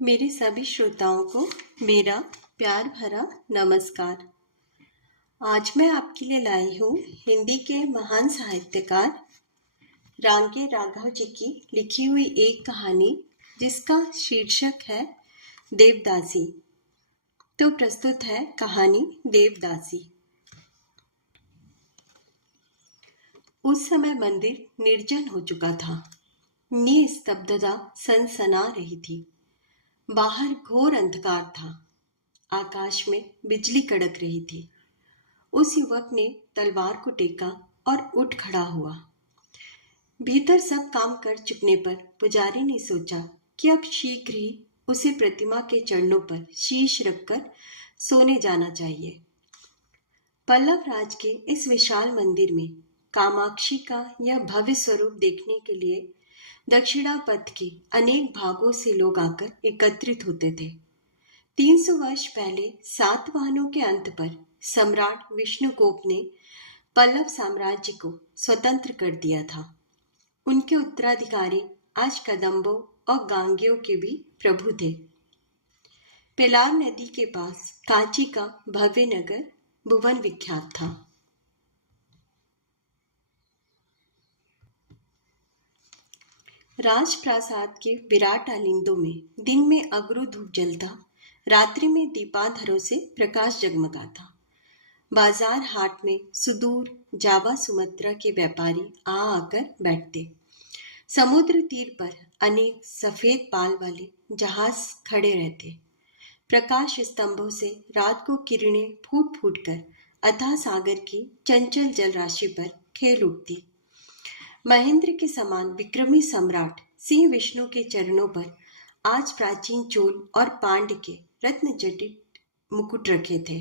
मेरे सभी श्रोताओं को मेरा प्यार भरा नमस्कार। आज मैं आपके लिए लाई हूँ हिंदी के महान साहित्यकार रांगे राघव जी की लिखी हुई एक कहानी जिसका शीर्षक है देवदासी। तो प्रस्तुत है कहानी देवदासी। उस समय मंदिर निर्जन हो चुका था। निस्तब्धता सनसना रही थी। बाहर घोर अंधकार था। आकाश में बिजली कड़क रही थी। उस युवक ने तलवार को टेका और उठ खड़ा हुआ। भीतर सब काम कर चुकने पर पुजारी ने सोचा कि अब शीघ्र ही उसे प्रतिमा के चरणों पर शीश रखकर सोने जाना चाहिए। पल्लव राज के इस विशाल मंदिर में कामाक्षी का यह भव्य स्वरूप देखने के लिए दक्षिणापथ के अनेक भागों से लोग आकर एकत्रित होते थे। 300 वर्ष पहले सातवाहनों के अंत पर सम्राट विष्णुकोप ने पल्लव साम्राज्य को स्वतंत्र कर दिया था। उनके उत्तराधिकारी आज कदंबों और गांगेयों के भी प्रभु थे। पेलार नदी के पास कांची का भव्य नगर भुवन विख्यात था। राजप्रासाद के विराट आलिंदों में दिन में अगरू धूप जलता, रात्रि में दीपांधरों से प्रकाश जगमगाता। बाजार हाट में सुदूर जावा सुमत्रा के व्यापारी आकर बैठते। समुद्र तीर पर अनेक सफेद पाल वाले जहाज खड़े रहते। प्रकाश स्तंभों से रात को किरणें फूट फूट कर अथाह सागर की चंचल जल राशि पर खेल उठती। महेंद्र के समान विक्रमी सम्राट सिंह विष्णु के चरणों पर आज प्राचीन चोल और पांड्य के रत्न जटित मुकुट रखे थे।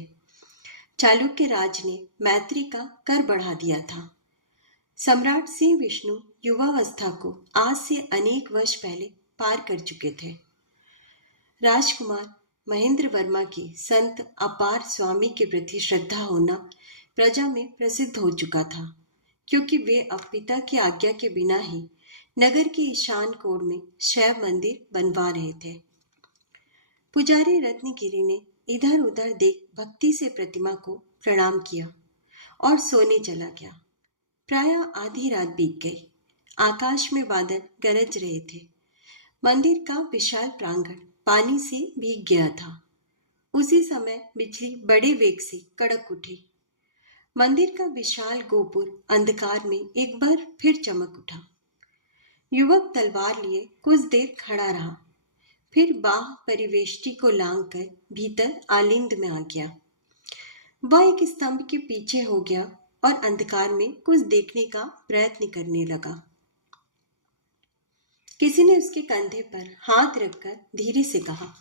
चालुक्य राज ने मैत्री का कर बढ़ा दिया था। सम्राट सिंह विष्णु युवावस्था को आज से अनेक वर्ष पहले पार कर चुके थे। राजकुमार महेंद्र वर्मा की संत अपार स्वामी के प्रति श्रद्धा होना प्रजा में प्रसिद्ध हो चुका था, क्योंकि वे अब पिता की आज्ञा के बिना ही नगर के ईशान कोण में शैव मंदिर बनवा रहे थे। पुजारी रत्नगिरी ने इधर उधर देख भक्ति से प्रतिमा को प्रणाम किया और सोने चला गया। प्रायः आधी रात बीत गई। आकाश में बादल गरज रहे थे। मंदिर का विशाल प्रांगण पानी से भीग गया था। उसी समय बिजली बड़े वेग से कड़क उठी। मंदिर का विशाल गोपुर अंधकार में एक बार फिर चमक उठा। युवक तलवार लिए कुछ देर खड़ा रहा, फिर बाह परिवेष्टि को लांघकर भीतर आलिंद में आ गया। वह एक स्तंभ के पीछे हो गया और अंधकार में कुछ देखने का प्रयत्न करने लगा। किसी ने उसके कंधे पर हाथ रखकर धीरे से कहा,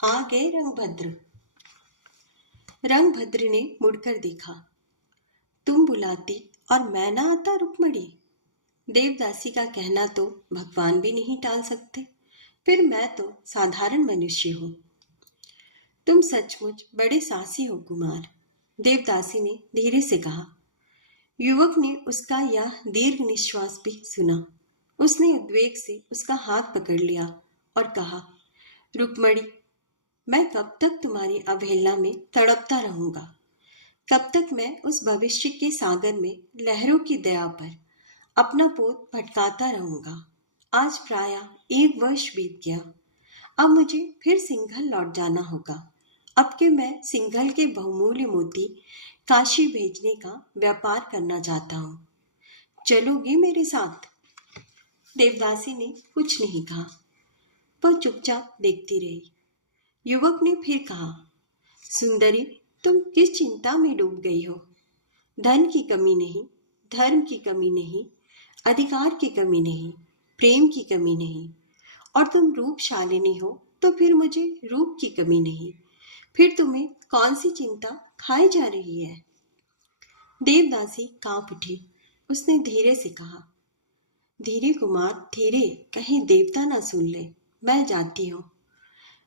आ गए रंगभद्र। रंगभद्र ने मुड़कर देखा। तुम बुलाती और मैं ना आता रुक्मणी? देवदासी का कहना तो भगवान भी नहीं टाल सकते, फिर मैं तो साधारण मनुष्य हूँ। तुम सचमुच बड़े साहसी हो कुमार, देवदासी ने धीरे से कहा। युवक ने उसका यह दीर्घ निश्वास भी सुना। उसने उद्वेग से उसका हाथ पकड़ लिया और कहा, रुक्मणी, मैं कब तक तुम्हारी अवहेलना में तड़पता रहूंगा? कब तक मैं उस भविष्य के सागर में लहरों की दया पर अपना पोत भटकाता रहूंगा? आज प्रायः 1 वर्ष बीत गया। अब मुझे फिर सिंघल लौट जाना होगा। अब के मैं सिंघल के बहुमूल्य मोती काशी भेजने का व्यापार करना चाहता हूँ। चलोगे मेरे साथ? देवदासी ने कुछ नहीं कहा। वह चुपचाप देखती रही। युवक ने फिर कहा, सुंदरी, तुम किस चिंता में डूब गई हो? धन की कमी नहीं, धर्म की कमी नहीं, अधिकार की कमी नहीं, प्रेम की कमी नहीं, और तुम रूपशालिनी हो तो फिर मुझे रूप की कमी नहीं। फिर तुम्हें कौन सी चिंता खाई जा रही है? देवदासी कांप उठी। उसने धीरे से कहा, धीरे कुमार, धीरे, कहीं देवता ना सुन ले। मैं जाती हूँ।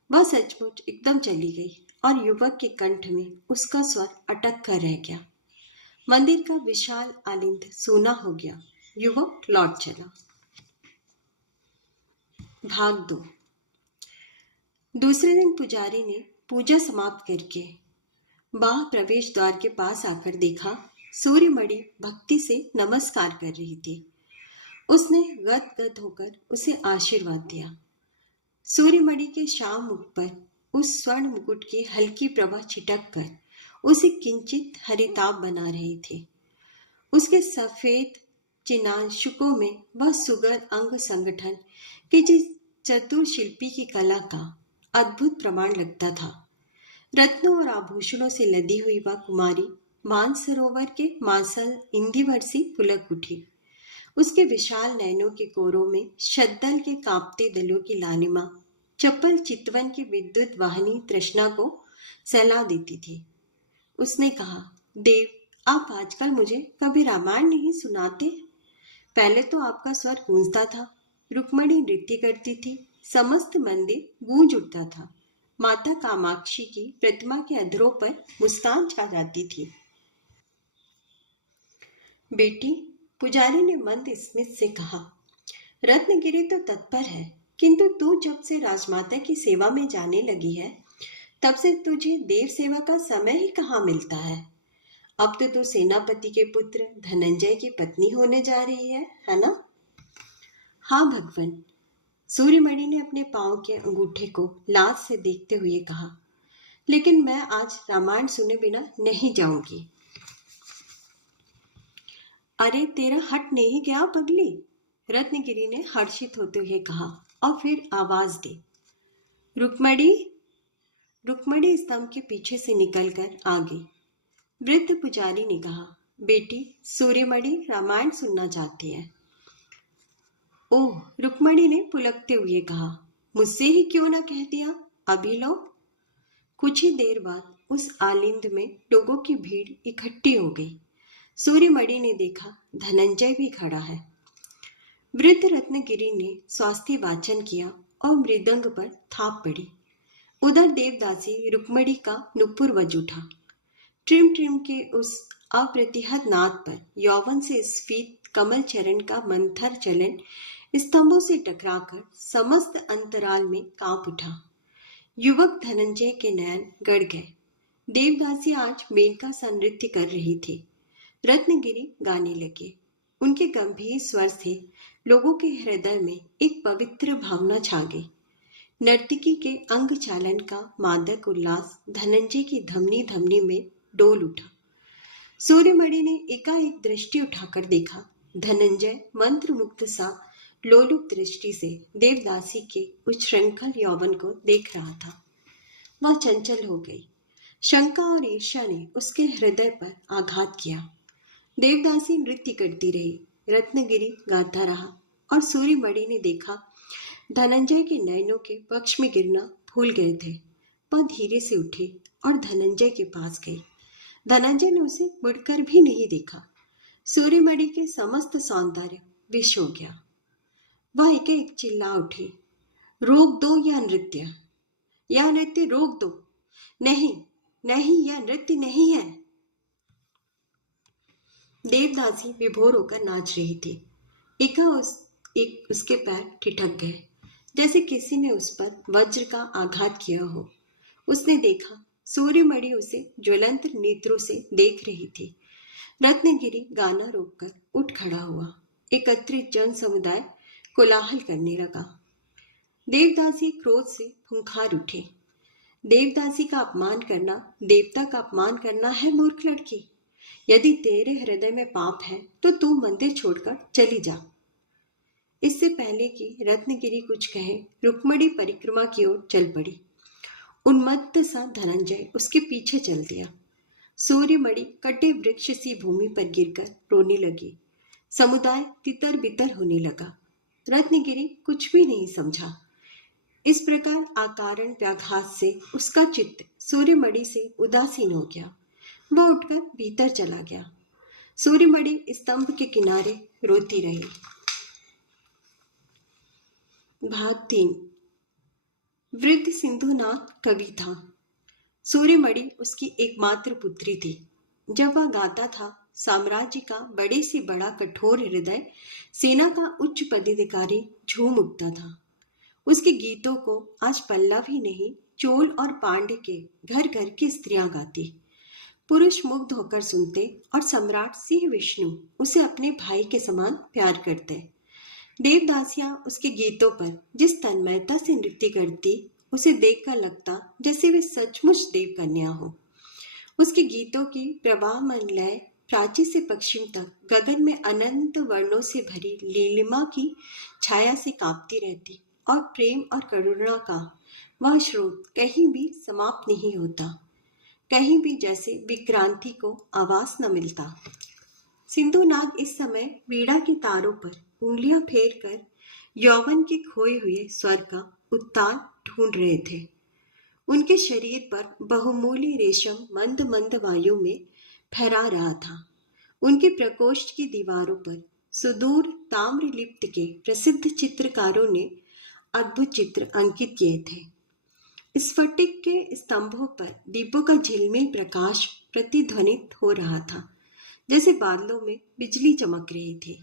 वह सचमुच एकदम चली गई और युवक के कंठ में उसका स्वर अटक कर रह गया। मंदिर का विशाल आलिंद सूना हो गया। युवक लौट चला। भाग 2। दूसरे दिन पुजारी ने पूजा समाप्त करके बाह प्रवेश द्वार के पास आकर देखा, सूर्यमणि भक्ति से नमस्कार कर रही थी। उसने गदगद होकर उसे आशीर्वाद दिया। सूर्यमणि के श्याम मुख पर उस स्वर्ण मुकुट की हल्की प्रभा छिटक कर उसे किंचित हरिताभ बना रही थी। उसके सफेद चिन्हांशुकों में वह सुगर अंग संगठन के जिस चतुर शिल्पी की कला का अद्भुत प्रमाण लगता था। रत्नों और आभूषणों से लदी हुई वह कुमारी मानसरोवर के मासल इंदिवर सी पुलक उठी। उसके विशाल नयनों के कोरों में शद्दल के कांपते दलों की लालिमा चपल चितवन की विद्युत वाहिनी तृष्णा को सहला देती थी। उसने कहा, देव, आप आजकल मुझे कभी रामायण नहीं सुनाते? पहले तो आपका स्वर गूंजता था, रुक्मणी नृत्य करती थी, समस्त मंदिर गूंज उठता था, माता कामाक्षी की प्रतिमा के अधरों पर मुस्कान छा जाती थी। बेटी, पुजारी ने मंद स्मित से कहा, रत्नगिरी तो तत्पर है, किंतु तू जब से राजमाता की सेवा में जाने लगी है, तब से तुझे देव सेवा का समय ही कहाँ मिलता है। अब तो तू सेनापति के पुत्र धनंजय की पत्नी होने जा रही है ना? हाँ भगवान, सूर्यमणि ने अपने पांव के अंगूठे को लाज से देखते हुए कहा, लेकिन मैं आज रामायण सुने बिना नहीं जाऊंगी। अरे तेरा हट नहीं गया पगली? रत्नगिरी ने हर्षित होते हुए कहा और फिर आवाज दी, रुक्मणी। रुक्मणी स्तंभ के पीछे से निकलकर आ गई। वृद्ध पुजारी ने कहा, बेटी, सूर्यमणि रामायण सुनना चाहती है। ओह, रुक्मणी ने पुलकते हुए कहा, मुझसे ही क्यों ना कह दिया, अभी लो। कुछ ही देर बाद उस आलिंद में लोगों की भीड़ इकट्ठी हो गई। सूर्यमणि ने देखा, धनंजय भी खड़ा है। वृद्ध रत्नगिरी ने स्वास्थ्य वाचन किया और मृदंग पर थाप पड़ी। उधर देवदासी रुक्मणी का नुपुर बज उठा। ट्रिम ट्रिम के उस अप्रतिहत नाद पर यौवन से स्फीत कमल चरण का मंथर चलन स्तंभों से टकराकर समस्त अंतराल में कांप उठा। युवक धनंजय के नयन गड़ गए। देवदासी आज मेनका सा नृत्य कर रही थी। रत्नगिरी गाने लगे। उनके गंभीर स्वर से लोगों के हृदय में एक पवित्र भावना छा गई। नर्तकी के अंग चालन का मादक उल्लास धनंजय की धमनी धमनी में डोल उठा। सूर्यमणि ने एकाएक दृष्टि उठाकर देखा। धनंजय मंत्र मुक्त सा लोलुप दृष्टि से देवदासी के उच्छृंखल यौवन को देख रहा था। वह चंचल हो गई। शंका और ईर्ष्या ने उसके हृदय पर आघात किया। देवदासी नृत्य करती रही, रत्नगिरी गाता रहा और सूर्यमणि ने देखा धनंजय के नयनों के पक्ष में गिरना भूल गए थे। वह धीरे से उठी और धनंजय के पास गई। धनंजय ने उसे मुड़कर भी नहीं देखा। सूर्यमणि के समस्त सौंदर्य विष हो गया। वह एक चिल्ला उठी, रोक दो यह नृत्य रोक दो। नहीं नहीं, यह नृत्य नहीं है। देवदासी विभोर होकर नाच रही थी। एक उसके पैर ठिठक गए, जैसे किसी ने उस पर वज्र का आघात किया हो। उसने देखा सूर्यमणि उसे ज्वलंत नेत्रों से देख रही थी। रत्नगिरी गाना रोककर उठ खड़ा हुआ। एकत्रित जन समुदाय कोलाहल करने लगा। देवदासी क्रोध से फुंकार उठे। देवदासी का अपमान करना देवता का अपमान करना है, मूर्ख लड़की। यदि तेरे हृदय में पाप है तो तू मंदिर छोड़कर चली जा। इससे पहले कि रत्नगिरी कुछ कहे, रुक्मणी परिक्रमा की ओर चल पड़ी। उन्मत्त सा धनंजय उसके पीछे चल दिया। सूर्यमणि कटे वृक्ष सी भूमि पर गिरकर रोने लगी। समुदाय तितर बितर होने लगा। रत्नगिरी कुछ भी नहीं समझा। इस प्रकार अकारण व्याघात से उसका चित्त सूर्यमणि से उदासीन हो गया। वह उठकर भीतर चला गया। सूर्यमणि स्तंभ के किनारे रोती रही। भाग 3। वृद्ध सिंधुनाथ कवि था। सूर्यमणि उसकी एकमात्र पुत्री थी। जब वह गाता था, साम्राज्य का बड़े से बड़ा कठोर हृदय सेना का उच्च पदाधिकारी झूम उठता था। उसके गीतों को आज पल्ला भी नहीं, चोल और पांड्य के घर घर की स्त्रियां गाती। पुरुष मुग्ध होकर सुनते और सम्राट सिंह विष्णु उसे अपने भाई के समान प्यार करते। देवदासियां उसके गीतों पर जिस तन्मयता से नृत्य करती, उसे देखकर लगता जैसे वे सचमुच देव कन्या हो। उसके गीतों की प्रवाहमान लय प्राची से पश्चिम तक गगन में अनंत वर्णों से भरी नीलिमा की छाया से कांपती रहती, और प्रेम और करुणा का वह स्रोत कहीं भी समाप्त नहीं होता, कहीं भी जैसे विक्रांति को आवास न मिलता। सिंधुनाग इस समय वीणा के तारों पर उंगलियां फेर कर यौवन के खोए हुए स्वर का उत्ताल ढूंढ रहे थे। उनके शरीर पर बहुमूल्य रेशम मंद मंद वायु में फहरा रहा था। उनके प्रकोष्ठ की दीवारों पर सुदूर ताम्रलिप्त के प्रसिद्ध चित्रकारों ने अद्भुत चित्र अंकित किए थे। स्फटिक के स्तंभों पर दीपों का झिलमिल प्रकाश प्रतिध्वनित हो रहा था, जैसे बादलों में बिजली चमक रही थी।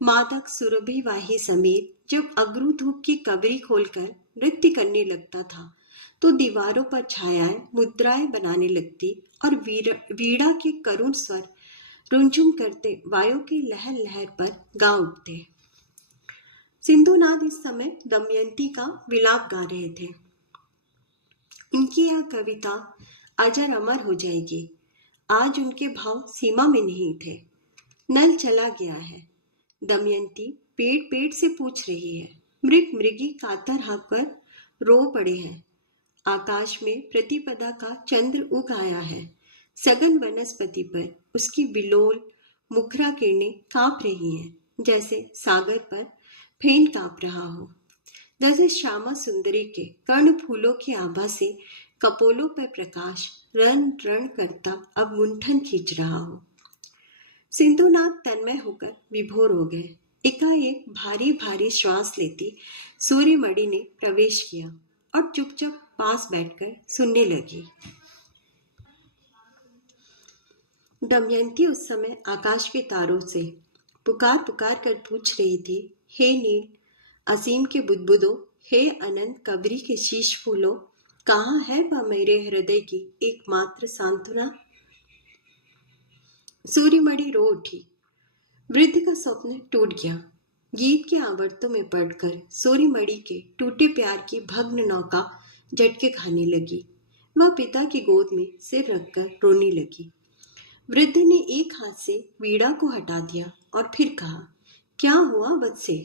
मादक सुरभि वाही समीर जब अग्रुधूप की कबरी खोलकर नृत्य करने लगता था, तो दीवारों पर छायाएं मुद्राएं बनाने लगती और वीणा के करुण स्वर रुंझुन करते वायु की लहर लहर पर गा उठते। सिंधुनाद इस समय दमयंती का विलाप गा रहे थे। उनकी यह कविता अजर अमर हो जाएगी। आज उनके भाव सीमा में नहीं थे। नल चला गया है। दमयंती पेड़ पेड़ से पूछ रही है। मृग मृगी कातर हाकर रो पड़े हैं। आकाश में प्रतिपदा का चंद्र उग आया है। सघन वनस्पति पर उसकी बिलोल मुखरा किरणें कांप रही हैं, जैसे सागर पर फेन कांप रहा हो। जैसे श्यामा सुंदरी के कर्ण फूलों की आभा से कपोलों पर प्रकाश रण रण करता अब गुंठन खींच रहा हो। सिंधुनाथ तन्मय होकर विभोर हो गए। एकाएक भारी भारी श्वास लेती सूर्यमणि ने प्रवेश किया और चुपचाप पास बैठकर सुनने लगी। दमयंती उस समय आकाश के तारों से पुकार पुकार कर पूछ रही थी, हे नील असीम के बुदबुदों, हे अनंत कबरी के शीश फूलों, कहाँ है वह मेरे हृदय की एकमात्र सांत्वना? सूर्यमणि रो उठी। वृद्ध का स्वप्न टूट गया। गीत के आवर्तों में पड़कर सूर्यमणि के टूटे प्यार की भग्न नौका झटके खाने लगी। वह पिता की गोद में सिर रखकर रोने लगी। वृद्ध ने एक हाथ से वीणा को हटा दिया और फिर कहा, क्या हुआ बच्चे?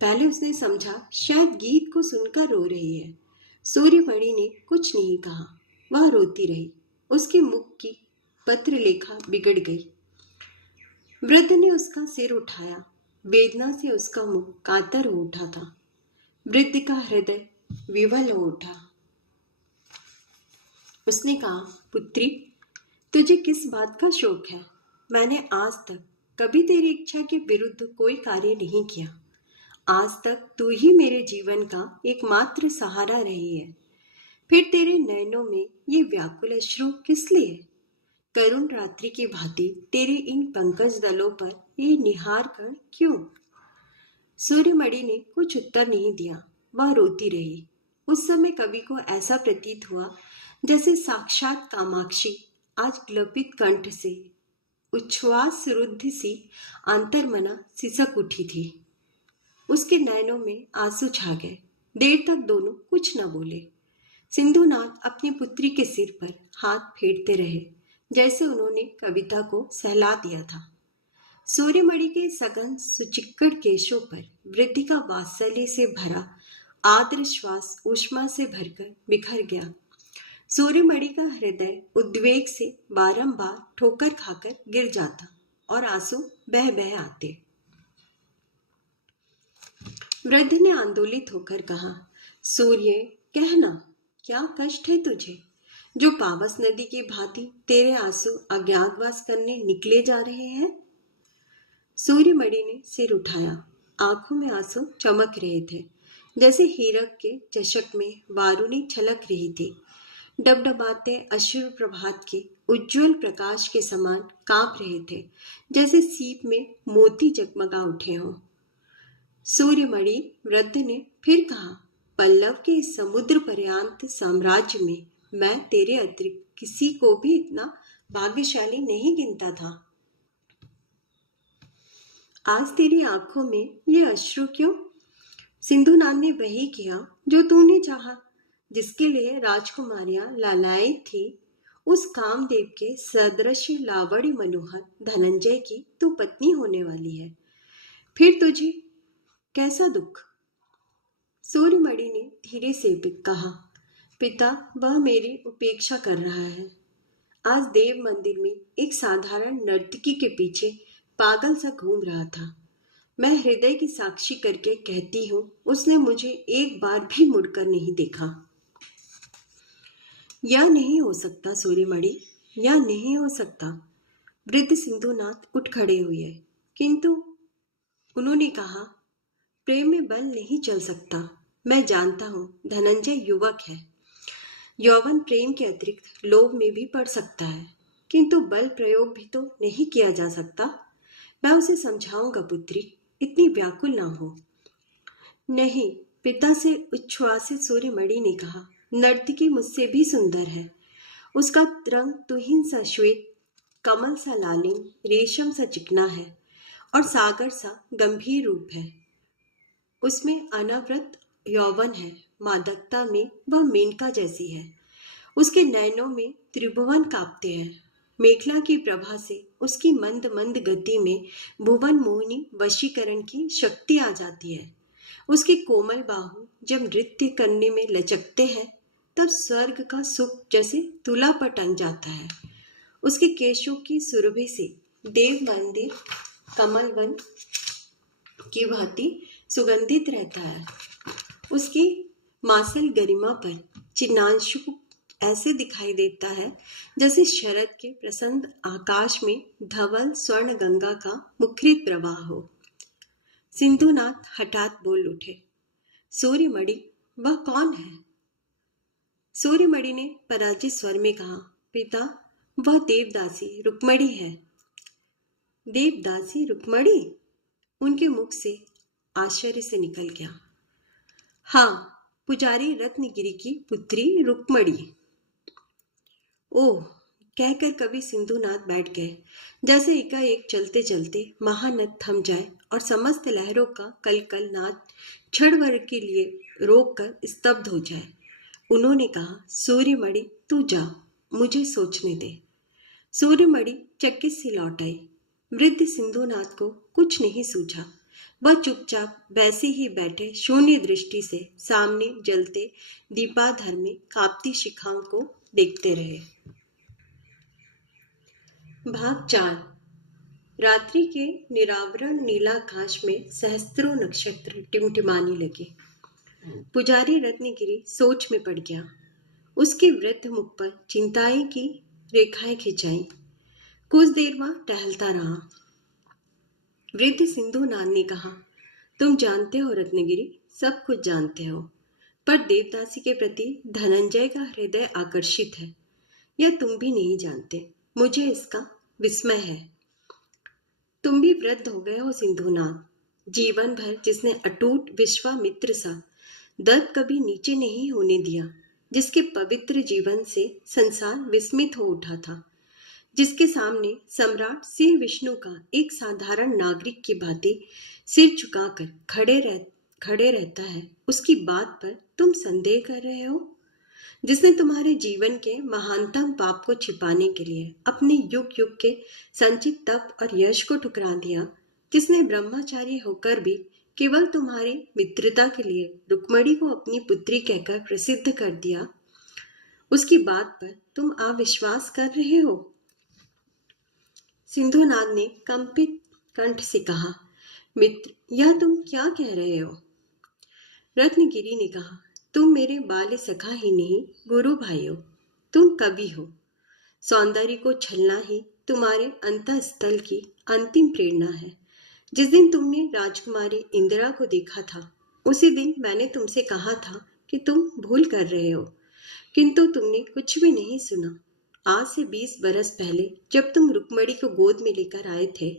पहले उसने समझा शायद गीत को सुनकर रो रही है। सूर्यमणि ने कुछ नहीं कहा। वह रोती रही। उसके मुख की पत्रलेखा बिगड़ गई। वृद्ध ने उसका सिर उठाया। वेदना से उसका मुख कातर हो उठा था। वृद्ध का हृदय विवल हो उठा। उसने कहा, पुत्री, तुझे किस बात का शोक है? मैंने आज तक कभी तेरी इच्छा के विरुद्ध कोई कार्य नहीं किया। आज तक तू ही मेरे जीवन का एकमात्र सहारा रही है। फिर तेरे नयनों में ये व्याकुल अश्रु किस लिए? करुण रात्रि की भांति तेरे इन पंकज दलों पर ये निहार कर क्यों? सूर्यमणि ने कुछ उत्तर नहीं दिया। वह रोती रही। उस समय कवि को ऐसा प्रतीत हुआ जैसे साक्षात कामाक्षी आज ग्लपित कंठ से उच्छ्वास रुद्ध सी अंतर्मना सिसक उठी थी। उसके नयनों में आंसू छा गए। देर तक दोनों कुछ न बोले। सिंधुनाथ अपनी पुत्री के सिर पर हाथ फेरते रहे, जैसे उन्होंने कविता को सहला दिया था। सूर्यमणि के सघन सुचिक्कड़ केशों पर वृद्धि का वात्सल्य से भरा आर्द्र श्वास ऊष्मा से भरकर बिखर गया। सूर्यमणि का हृदय उद्वेग से बारंबार ठोकर खाकर गिर जाता और आंसू बह बह आते। वृद्ध ने आंदोलित होकर कहा, सूर्य, कहना, क्या कष्ट है तुझे, जो पावस नदी की भांति तेरे आंसू अज्ञातवास करने निकले जा रहे हैं? सूर्यमणि ने सिर उठाया। आंखों में आंसू चमक रहे थे, जैसे हीरक के चषक में वारुणी छलक रही थी। डबडबाते अश्रु प्रभात के उज्जवल प्रकाश के समान कांप रहे थे, जैसे सीप में मोती जगमगा उठे हों। सूर्यमणि वृद्ध ने फिर कहा, पल्लव के इस समुद्र पर्यंत साम्राज्य में मैं तेरे अतिरिक्त किसी को भी इतना भाग्यशाली नहीं गिनता था। आज तेरी आंखों में ये अश्रु क्यों? सिंधुनाद ने वही किया जो तूने चाहा, जिसके लिए राजकुमारियां लालायित थी। उस कामदेव के सदृश लावण्य मनोहर धनंजय की तू पत्नी होने वाली है। फिर तुझे कैसा दुख? सूर्यमणि ने धीरे से कहा, पिता, वह मेरी उपेक्षा कर रहा है। आज देव मंदिर में एक साधारण नर्तकी के पीछे पागल सा घूम रहा था। मैं हृदय की साक्षी करके कहती हूँ, उसने मुझे एक बार भी मुड़कर नहीं देखा। यह नहीं हो सकता सूर्यमणि, यह नहीं हो सकता। वृद्ध सिंधुनाथ उठ खड़े हुए, किंतु उन्होंने कहा, प्रेम में बल नहीं चल सकता। मैं जानता हूँ धनंजय युवक है। यौवन प्रेम के अतिरिक्त लोभ में भी पड़ सकता है, किंतु बल प्रयोग भी तो नहीं किया जा सकता। मैं उसे समझाऊंगा पुत्री, इतनी व्याकुल ना हो। नहीं, पिता से उच्छ्वासित सूर्यमणि ने कहा, नर्तकी मुझसे भी सुंदर है। उसका रंग तुहिन सा श्वेत, कमल सा लालिम, रेशम सा चिकना है और सागर सा गंभीर रूप है। उसमें अनावृत यौवन है। मादकता में वह मेनका जैसी है। उसके नयनों में त्रिभुवन कांपते हैं। मेखला की प्रभा से उसकी मंद मंद गति में भुवन मोहिनी वशीकरण की शक्ति आ जाती है। उसके कोमल बाहु जब नृत्य करने में लचकते हैं, तब स्वर्ग का सुख जैसे तुला पर टंग जाता है। उसके केशों की सुरभि से देव मंदिर कमलवन की भांति सुगंधित रहता है। उसकी मासल गरिमा पर चिन्नांशु ऐसे दिखाई देता है जैसे शरद के प्रसन्न आकाश में धवल स्वर्ण गंगा का मुखरित प्रवाह हो। सिंधुनाथ हठात बोल उठे, सूर्यमणि, वह कौन है? सूर्यमणि ने पराजित स्वर में कहा, पिता, वह देवदासी रुक्मणी है। देवदासी रुक्मणी? उनके मुख से आश्चर्य से निकल गया। हाँ, पुजारी रत्नगिरी की पुत्री रुक्मणी। ओह, कहकर कवि सिंधुनाथ बैठ गए, जैसे एकाएक चलते चलते महानद थम जाए और समस्त लहरों का कलकल नाद क्षण भर के लिए रोक कर स्तब्ध हो जाए। उन्होंने कहा, सूर्यमणि, तू जा, मुझे सोचने दे। सूर्यमणि चकित सी लौट आई। वृद्ध सिंधुनाथ को कुछ नहीं सूझा। वह चुपचाप वैसे ही बैठे शून्य दृष्टि से सामने जलते दीपाधर में कांपती शिखाओं को देखते रहे। भाग 4। रात्रि के निरावरण नीलाकाश में सहस्त्रों नक्षत्र टिमटिमाने लगे। पुजारी रत्नगिरी सोच में पड़ गया। उसके वृद्ध मुख पर चिंताएं की रेखाएं खिंचाई। कुछ देर वह टहलता रहा। वृद्ध सिंधुनाथ ने कहा, तुम जानते हो रत्नगिरी, सब कुछ जानते हो, पर देवदासी के प्रति धनंजय का हृदय आकर्षित है। यह तुम भी नहीं जानते। मुझे इसका विस्मय है। तुम भी वृद्ध हो गए हो सिंधुनाथ। जीवन भर जिसने अटूट विश्वामित्र सा दर्प कभी नीचे नहीं होने दिया, जिसके पवित्र जीवन से संसार विस्मित हो उठा था, जिसके सामने सम्राट सिंह विष्णु का एक साधारण नागरिक की भांति सिर झुकाकर खड़े रहता है, उसकी बात पर तुम संदेह कर रहे हो? जिसने तुम्हारे जीवन के महानतम पाप को छिपाने के लिए अपने युग युग के संचित तप और यश को ठुकरा दिया, जिसने ब्रह्मचारी होकर भी केवल तुम्हारी मित्रता के लिए रुक्मणी को अपनी पुत्री कहकर प्रसिद्ध कर दिया, उसकी बात पर तुम अविश्वास कर रहे हो? सिंधुनाथ ने कंपित कंठ से कहा, मित्र, यह तुम क्या कह रहे हो? रत्नगिरी ने कहा, तुम मेरे बाल्य सखा ही नहीं, गुरु भाई हो। तुम कवि हो। सौंदर्य को छलना ही तुम्हारे अंतःस्थल की अंतिम प्रेरणा है। जिस दिन तुमने राजकुमारी इंदिरा को देखा था, उसी दिन मैंने तुमसे कहा था कि तुम भूल कर रहे हो, किंतु तुमने कुछ भी नहीं सुना। आज से 20 बरस पहले जब तुम रुक्मणी को गोद में लेकर आए थे,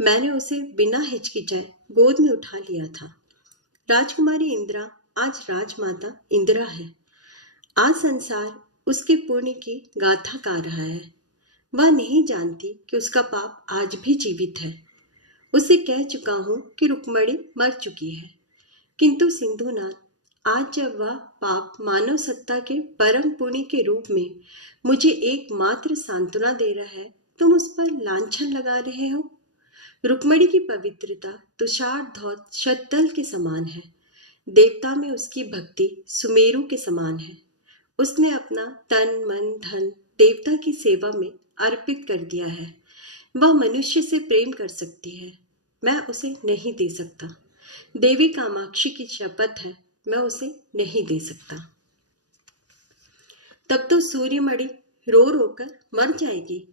मैंने उसे बिना हिचकिचाए गोद में उठा लिया था। राजकुमारी इंदिरा आज राजमाता इंदिरा है। आज संसार उसके पुण्य की गाथा गा रहा है। वह नहीं जानती कि उसका पाप आज भी जीवित है। उसे कह चुका हूँ कि रुक्मणी मर चुकी है, किंतु सिंधुनाथ आज जब वह पाप मानव सत्ता के परम पुण्य के रूप में मुझे एकमात्र सांत्वना दे रहा है, तुम उस पर लांछन लगा रहे हो। रुक्मणी की पवित्रता तुषार धौत शतदल के समान है। देवता में उसकी भक्ति सुमेरु के समान है। उसने अपना तन मन धन देवता की सेवा में अर्पित कर दिया है। वह मनुष्य से प्रेम कर सकती है, मैं उसे नहीं दे सकता। देवी कामाक्षी की शपथ है, मैं उसे नहीं दे सकता। तब तो सूर्यमणि रो रोकर मर जाएगी,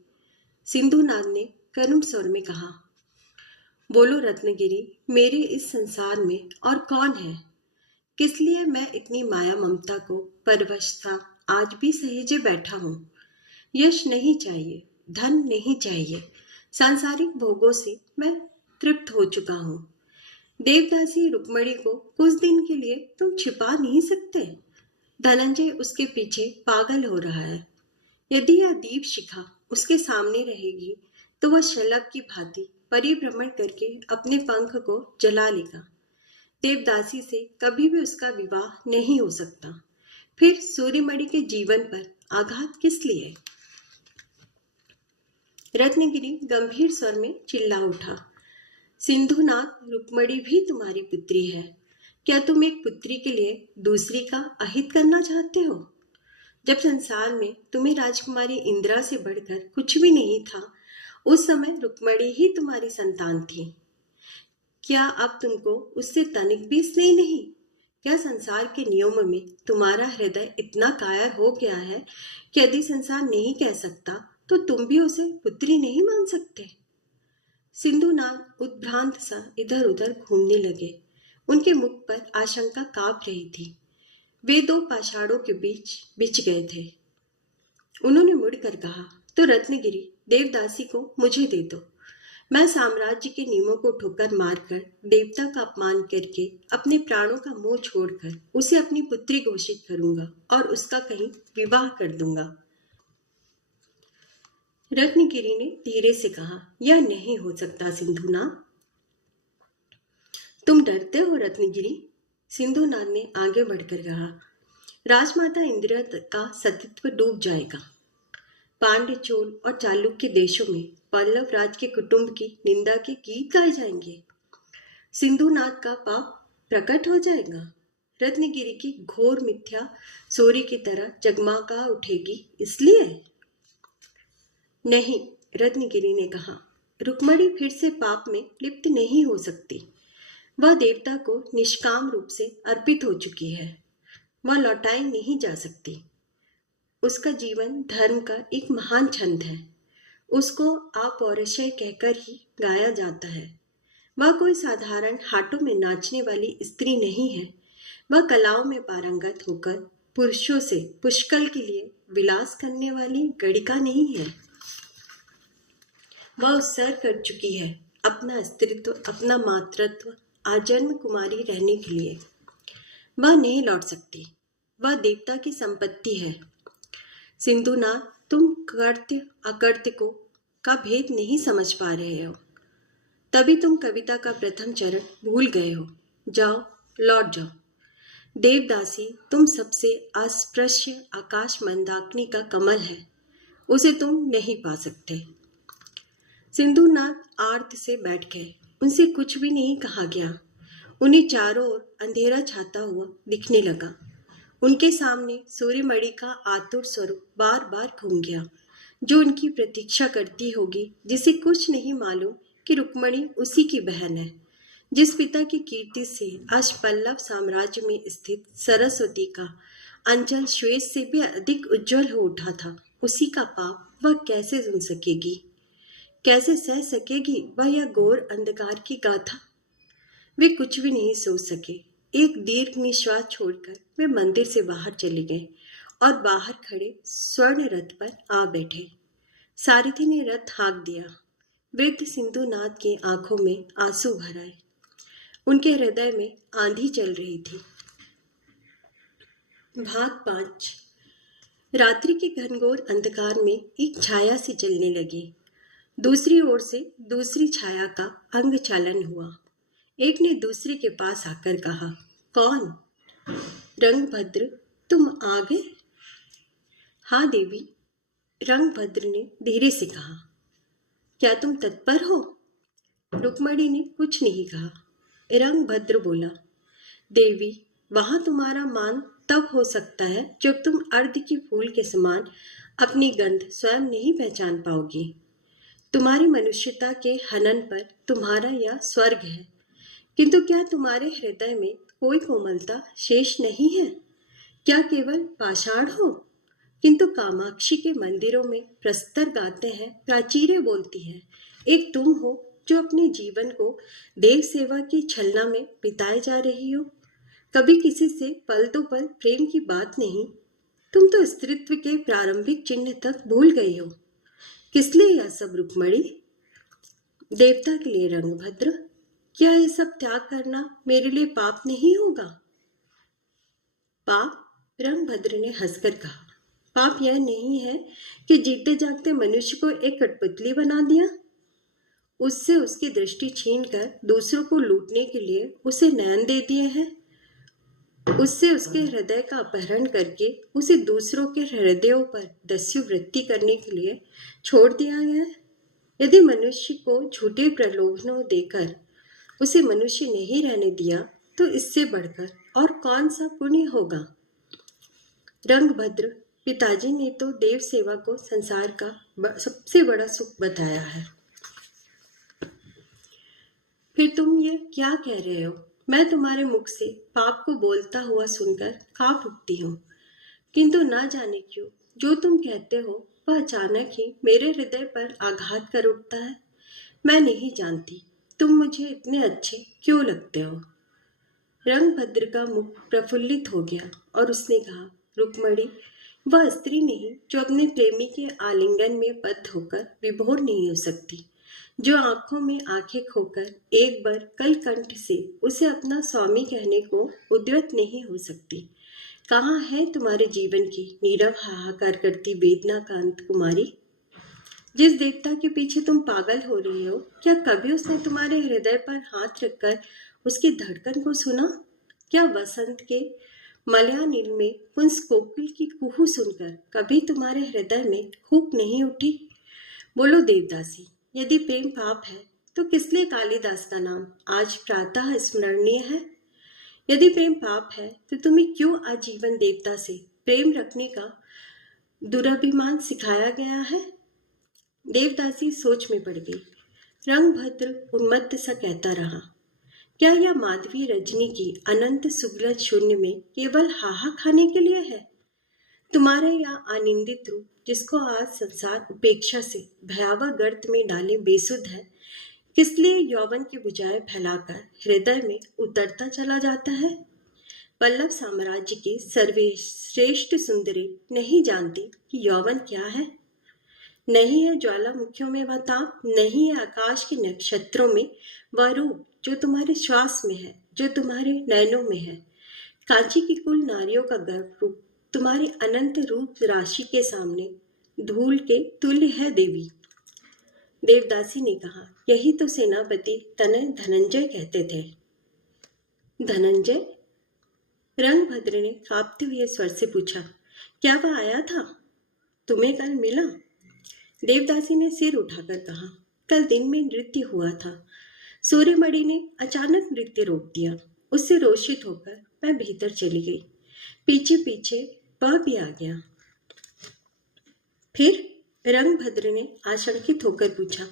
सिंधुनाथ ने करुण स्वर में कहा। बोलो रत्नगिरी, मेरे इस संसार में और कौन है? किस लिए मैं इतनी माया ममता को परवशता आज भी सहेजे बैठा हूँ? यश नहीं चाहिए, धन नहीं चाहिए, सांसारिक भोगों से मैं तृप्त हो चुका हूँ। देवदासी रुक्मणी को कुछ दिन के लिए तुम छिपा नहीं सकते। धनंजय उसके पीछे पागल हो रहा है। यदि यह दीप शिखा उसके सामने रहेगी तो वह शलभ की भांति परिभ्रमण करके अपने पंख को जला लेगा। देवदासी से कभी भी उसका विवाह नहीं हो सकता। फिर सूर्यमणि के जीवन पर आघात किस लिए? रत्नगिरी गंभीर स्वर में चिल्ला उठा। सिंधुनाथ, रुक्मणी भी तुम्हारी पुत्री है। क्या तुम एक पुत्री के लिए दूसरी का अहित करना चाहते हो? जब संसार में तुम्हें राजकुमारी इंदिरा से बढ़कर कुछ भी नहीं था, उस समय रुक्मणी ही तुम्हारी संतान थी। क्या अब तुमको उससे तनिक भी स्नेह नहीं? क्या संसार के नियम में तुम्हारा हृदय इतना कायर हो गया है कि यदि संसार नहीं कह सकता तो तुम भी उसे पुत्री नहीं मान सकते? सिंधुनाथ उद्भ्रांत सा इधर उधर घूमने लगे। उनके मुख पर आशंका कांप रही थी। वे दो पाषाणों के बीच बिछ गए थे। उन्होंने मुड़कर कहा, तो रत्नगिरी, देवदासी को मुझे दे दो। मैं साम्राज्य के नियमों को ठोकर मारकर, देवता का अपमान करके, अपने प्राणों का मोह छोड़कर उसे अपनी पुत्री घोषित करूंगा और उसका कहीं विवाह कर दूंगा। रत्नगिरी ने धीरे से कहा, यह नहीं हो सकता सिंधुनाथ। तुम डरते हो रत्नगिरी? सिंधुनाथ ने आगे बढ़कर कहा। राजमाता इंदिरा का सतीत्व डूब जाएगा। पांड्य, चोल और चालुक्य देशों में पल्लव राज के कुटुंब की निंदा के गीत गाए जाएंगे। सिंधुनाथ का पाप प्रकट हो जाएगा। रत्नगिरी की घोर मिथ्या सूर्य की तरह जगमगा उठेगी। इसलिए नहीं, रत्नगिरी ने कहा, रुक्मणी फिर से पाप में लिप्त नहीं हो सकती। वह देवता को निष्काम रूप से अर्पित हो चुकी है। वह लौटाई नहीं जा सकती। उसका जीवन धर्म का एक महान छंद है। उसको अपौरुषेय कहकर ही गाया जाता है। वह कोई साधारण हाटों में नाचने वाली स्त्री नहीं है। वह कलाओं में पारंगत होकर पुरुषों से पुष्कल के लिए विलास करने वाली गणिका नहीं है। वह उत्सर्ग कर चुकी है अपना अस्तित्व, अपना मातृत्व आजन्म कुमारी रहने के लिए। वह नहीं लौट सकती। वह देवता की संपत्ति है। सिंधुनाथ, तुम कर्त्य अकर्त्य का भेद नहीं समझ पा रहे हो। तभी तुम कविता का प्रथम चरण भूल गए हो। जाओ, लौट जाओ। देवदासी, तुम सबसे अस्पृश्य आकाश मंदाकिनी का कमल है। उसे तुम नहीं पा सकते। सिंधुनाथ आर्त से बैठ गए। उनसे कुछ भी नहीं कहा गया। उन्हें चारों ओर अंधेरा छाता हुआ दिखने लगा। उनके सामने सूर्यमणि का आतुर स्वरूप बार बार घूम गया, जो उनकी प्रतीक्षा करती होगी, जिसे कुछ नहीं मालूम कि रुक्मणी उसी की बहन है, जिस पिता की कीर्ति से आज पल्लव साम्राज्य में स्थित सरस्वती का अंचल श्वेत से भी अधिक उज्जवल हो उठा था। उसी का पाप वह कैसे सुन सकेगी? कैसे सह सकेगी वह यह घोर अंधकार की गाथा? वे कुछ भी नहीं सोच सके। एक दीर्घ निश्वास छोड़कर वे मंदिर से बाहर चले गए और बाहर खड़े स्वर्ण रथ पर आ बैठे। सारथी ने रथ हाँक दिया। वृद्ध सिंधुनाथ की आंखों में आंसू भर आए। उनके हृदय में आंधी चल रही थी। भाग 5। रात्रि के घनघोर अंधकार में एक छाया सी चलने लगी। दूसरी ओर से दूसरी छाया का अंग चालन हुआ। एक ने दूसरे के पास आकर कहा, कौन? रंगभद्र, तुम आ गए? हाँ देवी, रंगभद्र ने धीरे से कहा। क्या तुम तत्पर हो? रुक्मणी ने कुछ नहीं कहा। रंगभद्र बोला, देवी, वहां तुम्हारा मान तब हो सकता है जब तुम अर्ध के फूल के समान अपनी गंध स्वयं नहीं पहचान पाओगी। तुम्हारी मनुष्यता के हनन पर तुम्हारा यह स्वर्ग है, किंतु क्या तुम्हारे हृदय में कोई कोमलता शेष नहीं है? क्या केवल पाषाण हो? किंतु कामाक्षी के मंदिरों में प्रस्तर गाते हैं, प्राचीरें बोलती है। एक तुम हो जो अपने जीवन को देव सेवा की छलना में बिताए जा रही हो। कभी किसी से पल तो पल प्रेम की बात नहीं। तुम तो स्त्रीत्व के प्रारंभिक चिन्ह तक भूल गई हो। किस लिए यह सब रुक्मणी? देवता के लिए रंगभद्र। क्या ये सब त्याग करना मेरे लिए पाप नहीं होगा? पाप? रंगभद्र ने हंसकर कहा। पाप यह नहीं है कि जीते जागते मनुष्य को एक कठपुतली बना दिया, उससे उसकी दृष्टि छीनकर दूसरों को लूटने के लिए उसे नयन दे दिए हैं, उससे उसके हृदय का अपहरण करके उसे दूसरों के हृदयों पर दस्युवृत्ति करने के लिए छोड़ दिया गया है। यदि मनुष्य को झूठे प्रलोभनों देकर उसे मनुष्य नहीं रहने दिया तो इससे बढ़कर और कौन सा पुण्य होगा? रंगभद्र, पिताजी ने तो देव सेवा को संसार का सबसे बड़ा सुख बताया है। फिर तुम ये क्या कह रहे हो? मैं तुम्हारे मुख से पाप को बोलता हुआ सुनकर कांप उठती हूँ, किंतु ना जाने क्यों जो तुम कहते हो वह अचानक ही मेरे हृदय पर आघात कर उठता है। मैं नहीं जानती तुम मुझे इतने अच्छे क्यों लगते हो। रंगभद्र का मुख प्रफुल्लित हो गया और उसने कहा, रुक्मणी, वह स्त्री नहीं जो अपने प्रेमी के आलिंगन में बद्ध होकर विभोर नहीं हो सकती, जो आंखों में आंखें खोकर एक बार कल कंठ से उसे अपना स्वामी कहने को उद्यत नहीं हो सकती। कहाँ है तुम्हारे जीवन की नीरव हाहाकार करती वेदना का अंत, कुमारी? जिस देवता के पीछे तुम पागल हो रही हो, क्या कभी उसने तुम्हारे हृदय पर हाथ रखकर उसकी धड़कन को सुना? क्या वसंत के मलयानिल में पुंस कोकिल की कुहू सुनकर कभी तुम्हारे हृदय में हूक नहीं उठी? बोलो देवदासी, यदि प्रेम पाप है तो किस लिए कालिदास का नाम आज प्रातः स्मरणीय है? यदि प्रेम पाप है तो तुम्हें क्यों आजीवन देवता से प्रेम रखने का दुराभिमान सिखाया गया है? देवदासी सोच में पड़ गई। रंगभद्र उन्मत्त सा कहता रहा, क्या यह माधवी रजनी की अनंत सुगलत शून्य में केवल हाहा खाने के लिए है? तुम्हारे यह आनंदित रूप, जिसको आज संसार उपेक्षा से भयावह गर्त में डाले बेसुध है, किस लिए यौवन की बुझाएं फैलाकर हृदय में उतरता चला जाता है? पल्लव साम्राज्य की सर्वश्रेष्ठ सुंदरी नहीं जानती कि यौवन क्या है। नहीं है ज्वालामुखियों में वह ताप, नहीं है आकाश के नक्षत्रों में वह रूप जो तुम्हारे श्वास में है, जो तुम्हारे नयनों में है। कांची की कुल नारियों का गर्भ रूप तुम्हारी अनंत रूप राशि के सामने धूल के तुल्य है देवी। देवदासी ने कहा, यही तो सेनापति तनय धनंजय कहते थे। धनंजय? रंगभद्र ने कांपते हुए स्वर से पूछा, क्या वह आया था? तुम्हें कल मिला? देवदासी ने सिर उठाकर कहा, कल दिन में नृत्य हुआ था। सूर्यमणि ने अचानक नृत्य रोक दिया। उससे रोषित होकर मैं भीतर चली गई। पीछे पीछे वह भी आ गया। फिर? रंगभद्र ने आशंकित होकर पूछा।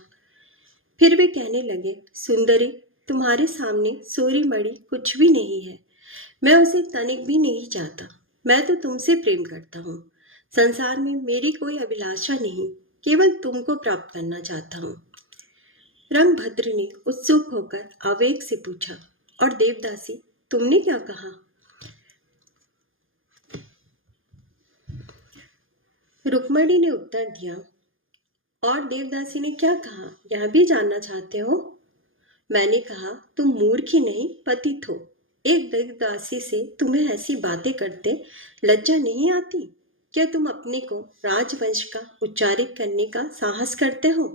फिर वे कहने लगे, सुंदरी, तुम्हारे सामने सूर्यमणि कुछ भी नहीं है। मैं उसे तनिक भी नहीं चाहता। मैं तो तुमसे प्रेम करता हूँ। संसार में मेरी कोई अभिलाषा नहीं, केवल तुमको प्राप्त करना चाहता हूँ। रंगभद्र ने उत्सुक होकर आवेग से पूछा, और देवदासी, तुमने क्या कहा? रुक्मणी ने उत्तर दिया, और देवदासी ने क्या कहा, यह भी जानना चाहते हो? मैंने कहा, तुम मूर्ख ही नहीं पतित हो। एक देवदासी से तुम्हें ऐसी बातें करते लज्जा नहीं आती? क्या तुम अपने को राजवंश का उच्चारित करने का साहस करते हो?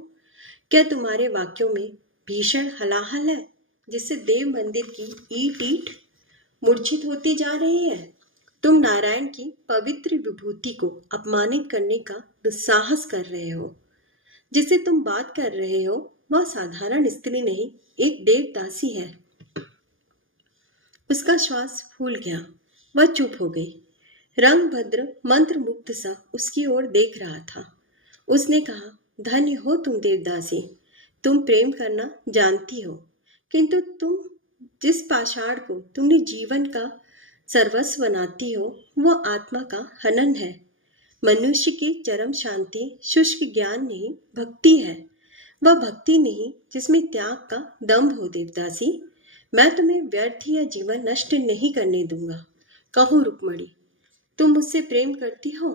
क्या तुम्हारे वाक्यों में भीषण हलाहल है, जिससे देव मंदिर की ईंट ईंट मूर्छित होती जा रही है? तुम नारायण की पवित्र विभूति को अपमानित करने का दुस्साहस कर रहे हो। जिससे तुम बात कर रहे हो वह साधारण स्त्री नहीं, एक देवदासी है। उसका श्वास फूल गया। वह चुप हो गई। रंगभद्र मंत्र मुग्ध सा उसकी ओर देख रहा था। उसने कहा, धन्य हो तुम देवदासी, तुम प्रेम करना जानती हो, किंतु तुम जिस पाषाण को तुमने जीवन का सर्वस्व बनाती हो वह आत्मा का हनन है। मनुष्य की चरम शांति शुष्क ज्ञान नहीं, भक्ति है। वह भक्ति नहीं जिसमें त्याग का दम्भ हो। देवदासी, मैं तुम्हें व्यर्थ या जीवन नष्ट नहीं करने दूंगा। कहो रुक्मणी, तुम मुझसे प्रेम करती हो?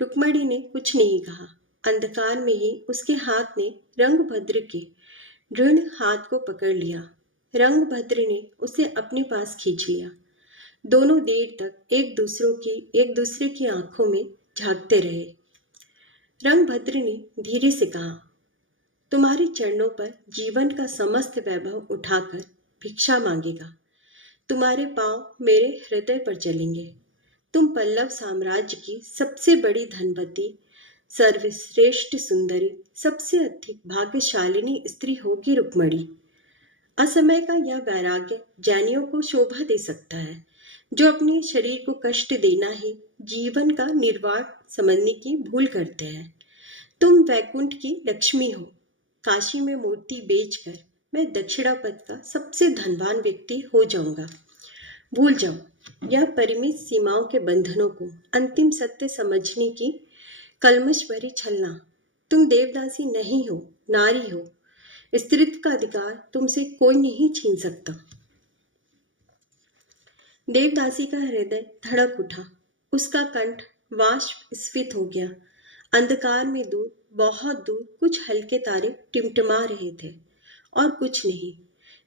रुक्मणी ने कुछ नहीं कहा। अंधकार में ही उसके हाथ ने रंगभद्र के दृढ़ हाथ को पकड़ लिया। रंगभद्र ने उसे अपने पास खींच लिया। दोनों देर तक एक दूसरे की आंखों में झांकते रहे। रंगभद्र ने धीरे से कहा, तुम्हारे चरणों पर जीवन का समस्त वैभव उठाकर भिक्षा मांगेगा। तुम्हारे पांव मेरे हृदय पर चलेंगे। तुम पल्लव साम्राज्य की सबसे बड़ी धनवती, सर्वश्रेष्ठ सुंदरी, सबसे अधिक भाग्यशालिनी स्त्री होगी रुक्मणी। असमय का यह वैराग्य ज्ञानियों को शोभा दे सकता है, जो अपने शरीर को कष्ट देना ही जीवन का निर्वाण समझने की भूल करते हैं। तुम वैकुंठ की लक्ष्मी हो। काशी में मूर्ति बेचकर मैं दक्षिणापथ का सबसे धनवान व्यक्ति हो जाऊंगा। भूल जाओ यह परिमित सीमाओं के बंधनों को, अंतिम सत्य समझने की कलमश भरी छलना। तुम देवदासी नहीं हो, नारी हो। स्त्रीत्व का अधिकार तुमसे कोई नहीं छीन सकता। देवदासी का हृदय धड़क उठा। उसका कंठ वाष्प स्फीत हो गया। अंधकार में दूर, बहुत दूर कुछ हल्के तारे टिमटिमा रहे थे और कुछ नहीं।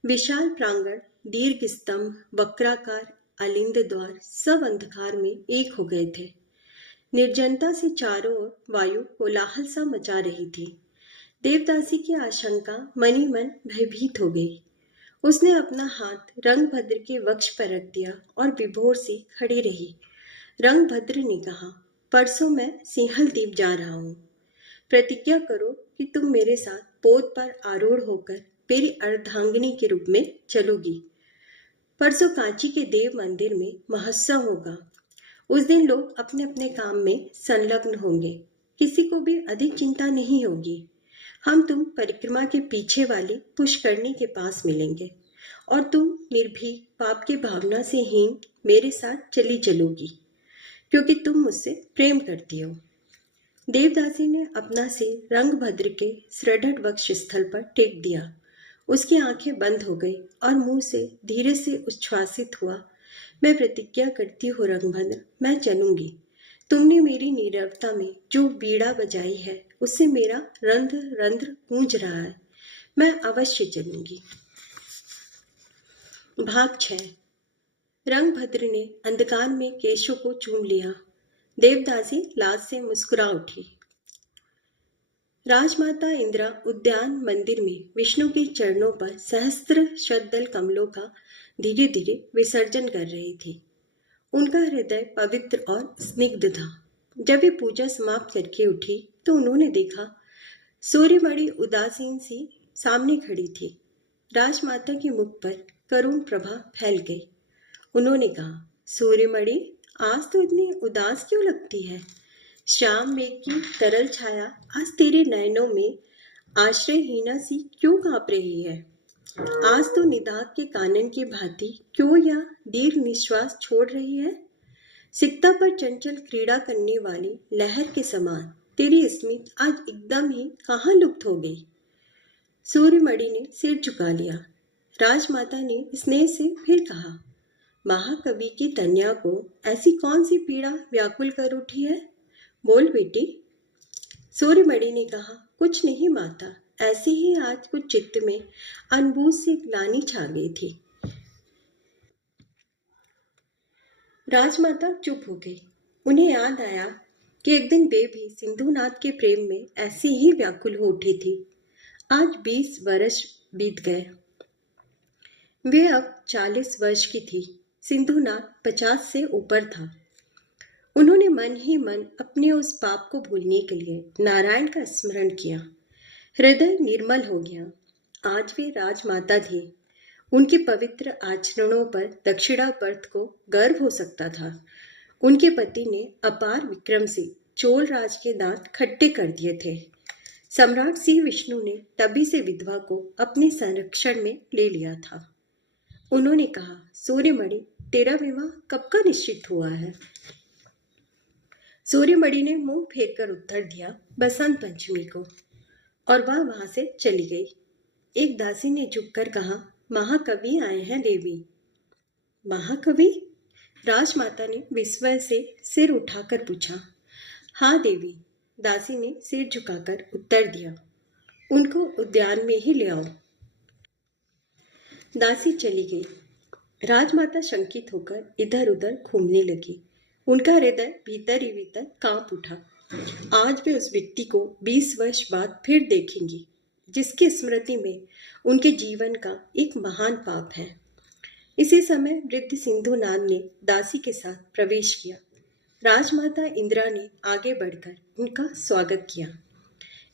विशाल प्रांगण, दीर्घ स्तंभ, वक्राकार अलिंद द्वार सब अंधकार में एक हो गए थे। निर्जनता से चारों ओर वायु कोलाहल सा मचा रही थी। देवदासी की आशंका मनी मन भयभीत हो गई। उसने अपना हाथ रंगभद्र के वक्ष पर रख दिया और विभोर सी खड़ी रही। रंगभद्र ने कहा, परसों मैं सिंहलदीप जा रहा हूँ। प्रतिज्ञा करो कि तुम मेरे साथ पोत पर आरूढ़ होकर मेरी अर्धांगिनी के रूप में चलोगी। परसों कांची के देव मंदिर में महोत्सव होगा। उस दिन लोग अपने अपने काम में संलग्न होंगे। किसी को भी अधिक चिंता नहीं होगी। हम तुम परिक्रमा के पीछे वाली पुष्करणी के पास मिलेंगे और तुम निर्भीक, पाप की भावना से हीन मेरे साथ चली चलोगी, क्योंकि तुम मुझसे प्रेम करती हो। देवदासी ने अपना सिर रंगभद्र के सुदृढ़ वक्ष स्थल पर टेक दिया। उसकी आंखें बंद हो गई और मुंह से धीरे से उच्छ्वासित हुआ, मैं प्रतिज्ञा करती हूँ रंगभद्र, मैं चलूंगी। तुमने मेरी नीरवता में जो बीड़ा बजाई है उससे मेरा रंध्र रंध्र गूंज रहा है। मैं अवश्य चलूंगी। भाग 6। रंगभद्र ने अंधकार में केशों को चूम लिया। देवदासी लाज से मुस्कुरा उठी। राजमाता इंदिरा उद्यान मंदिर में विष्णु के चरणों पर सहस्त्र शतदल कमलों का धीरे धीरे विसर्जन कर रही थी। उनका हृदय पवित्र और स्निग्ध था। जब वे पूजा समाप्त करके उठी तो उन्होंने देखा सूर्यमणि उदासीन सी सामने खड़ी थी। राजमाता के मुख पर करुण प्रभा फैल गई। उन्होंने कहा, सूर्यमणि, आज तो इतनी उदास क्यों लगती है? श्याम मेघ की तरल छाया आज तेरे नयनों में आश्रयहीना सी क्यों कांप रही है? आज तो निदाग के कानन की भांति क्यों यह दीर्घ निश्वास छोड़ रही है? सिकता पर चंचल क्रीड़ा करने वाली लहर के समान तेरी स्मित आज एकदम ही कहाँ लुप्त हो गई? सूर्यमणि ने सिर झुका लिया। राजमाता ने स्नेह से फिर कहा, महाकवि की कन्या को ऐसी कौन सी पीड़ा व्याकुल कर उठी है? बोल बेटी। सूर्यमणि ने कहा, कुछ नहीं माता, ऐसे ही आज कुछ चित्त में अनबूझ सी ग्लानि छा गई थी। राजमाता चुप हो गई। उन्हें याद आया कि एक दिन वे भी सिंधुनाथ के प्रेम में ऐसे ही व्याकुल हो उठी थी। आज 20 वर्ष बीत गए। वे अब 40 वर्ष की थी। सिंधुनाथ 50 से ऊपर था। उन्होंने मन ही मन अपने उस पाप को भूलने के लिए नारायण का स्मरण किया। हृदय निर्मल हो गया। आज वे राजमाता थी। उनके पवित्र आचरणों पर दक्षिणापर्त को गर्व हो सकता था। उनके पति ने अपार विक्रम से चोल राज के दांत खट्टे कर दिए थे। सम्राट सिंह विष्णु ने तभी से विधवा को अपने संरक्षण में ले लिया था। उन्होंने कहा, सूर्यमणि, तेरा विवाह कब का निश्चित हुआ है? सूर्यमणि ने मुंह फेरकर उत्तर दिया, बसंत पंचमी को। और वह वहां से चली गई। एक दासी ने झुककर कहा, महाकवि आए हैं देवी। महाकवि? राजमाता ने विस्मय से सिर उठाकर पूछा। हाँ देवी, दासी ने सिर झुकाकर उत्तर दिया। उनको उद्यान में ही ले आओ। दासी चली गई। राजमाता शंकित होकर इधर उधर घूमने लगी। उनका हृदय भीतर ही भीतर कांप उठा। आज वे उस व्यक्ति को 20 वर्ष बाद फिर देखेंगी, जिसकी स्मृति में उनके जीवन का एक महान पाप है। इसी समय वृद्ध सिंधुनाथ ने दासी के साथ प्रवेश किया। राजमाता इंदिरा ने आगे बढ़कर उनका स्वागत किया।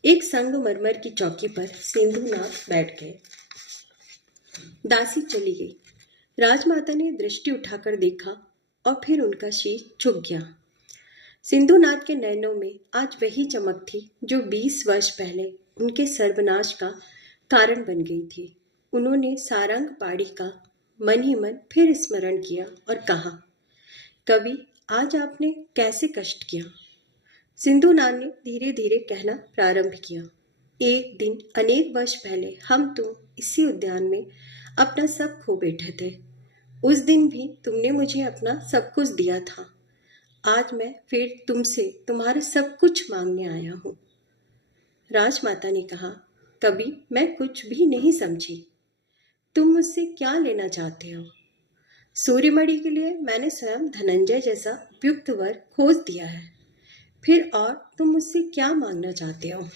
एक संगमरमर की चौकी पर सिंधुनाथ बैठ गए। दासी चली गई। राजमाता ने दृष्टि उठाकर देखा और फिर उनका शीश झुक गया। सिंधुनाथ के नैनों में आज वही चमक थी जो 20 वर्ष पहले उनके सर्वनाश का कारण बन गई थी। उन्होंने सारंग पहाड़ी का मन ही मन फिर स्मरण किया और कहा, कवि, आज आपने कैसे कष्ट किया? सिंधुनाथ ने धीरे धीरे कहना प्रारंभ किया। एक दिन अनेक वर्ष पहले हम तुम इसी उद्यान में अपना सब खो बैठे थे। उस दिन भी तुमने मुझे अपना सब कुछ दिया था। आज मैं फिर तुमसे तुम्हारा सब कुछ मांगने आया हूँ। राजमाता ने कहा, कभी मैं कुछ भी नहीं समझी। तुम मुझसे क्या लेना चाहते हो? सूर्यमणि के लिए मैंने स्वयं धनंजय जैसा उपयुक्त वर खोज दिया है। फिर और तुम मुझसे क्या मांगना चाहते हो?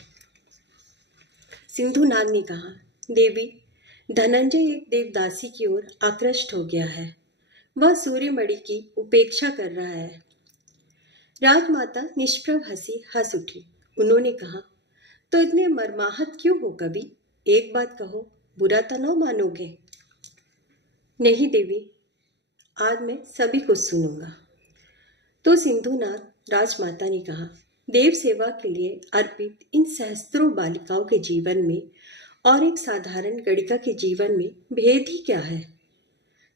सिंधुनाथ ने कहा, देवी, धनंजय एक देवदासी की ओर आकृष्ट हो गया है। वह सूर्यमणि की उपेक्षा कर रहा है। राजमाता निष्प्रभ हंसी हंस उठी। उन्होंने कहा, तो इतने मर्माहत क्यों हो कवि? एक बात कहो, बुरा तो न मानोगे? नहीं देवी, आज मैं सभी कुछ सुनूंगा। तो सिंधुनाथ राजमाता ने कहा, देव सेवा के लिए अर्पित इन सहस्त्रों बालिकाओं के जीवन में और एक साधारण गणिका के जीवन में भेद ही क्या है?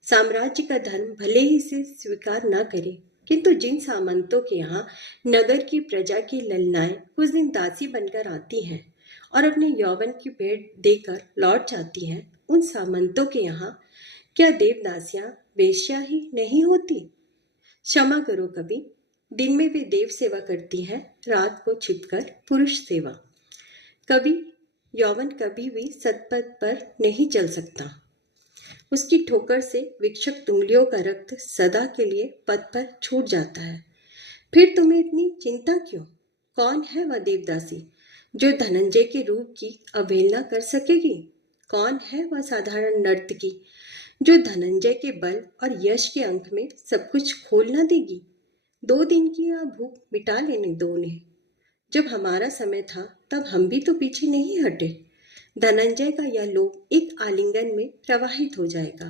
साम्राज्य का धर्म भले ही इसे स्वीकार न करे, किंतु जिन सामंतों के यहाँ नगर की प्रजा की ललनाएं कुछ दिन दासी बनकर आती हैं और अपने यौवन की भेंट देकर लौट जाती हैं, उन सामंतों के यहाँ क्या देवदासियां वेश्या ही नहीं होती? क्षमा करो कवि, दिन में वे देव सेवा करती हैं, रात को छिपकर पुरुष सेवा। कवि, यौवन कभी भी सतपथ पर नहीं चल सकता। उसकी ठोकर से विक्षत उंगलियों का रक्त सदा के लिए पद पर छूट जाता है। फिर तुम्हें इतनी चिंता क्यों? कौन है वह देवदासी जो धनंजय के रूप की अवहेलना कर सकेगी? कौन है वह साधारण नर्तकी जो धनंजय के बल और यश के अंक में सब कुछ खोल न देगी? 2 दिन की यह भूख मिटा लेने दो उन्हें। जब हमारा समय था तब हम भी तो पीछे नहीं हटे। धनंजय का यह लोभ एक आलिंगन में प्रवाहित हो जाएगा।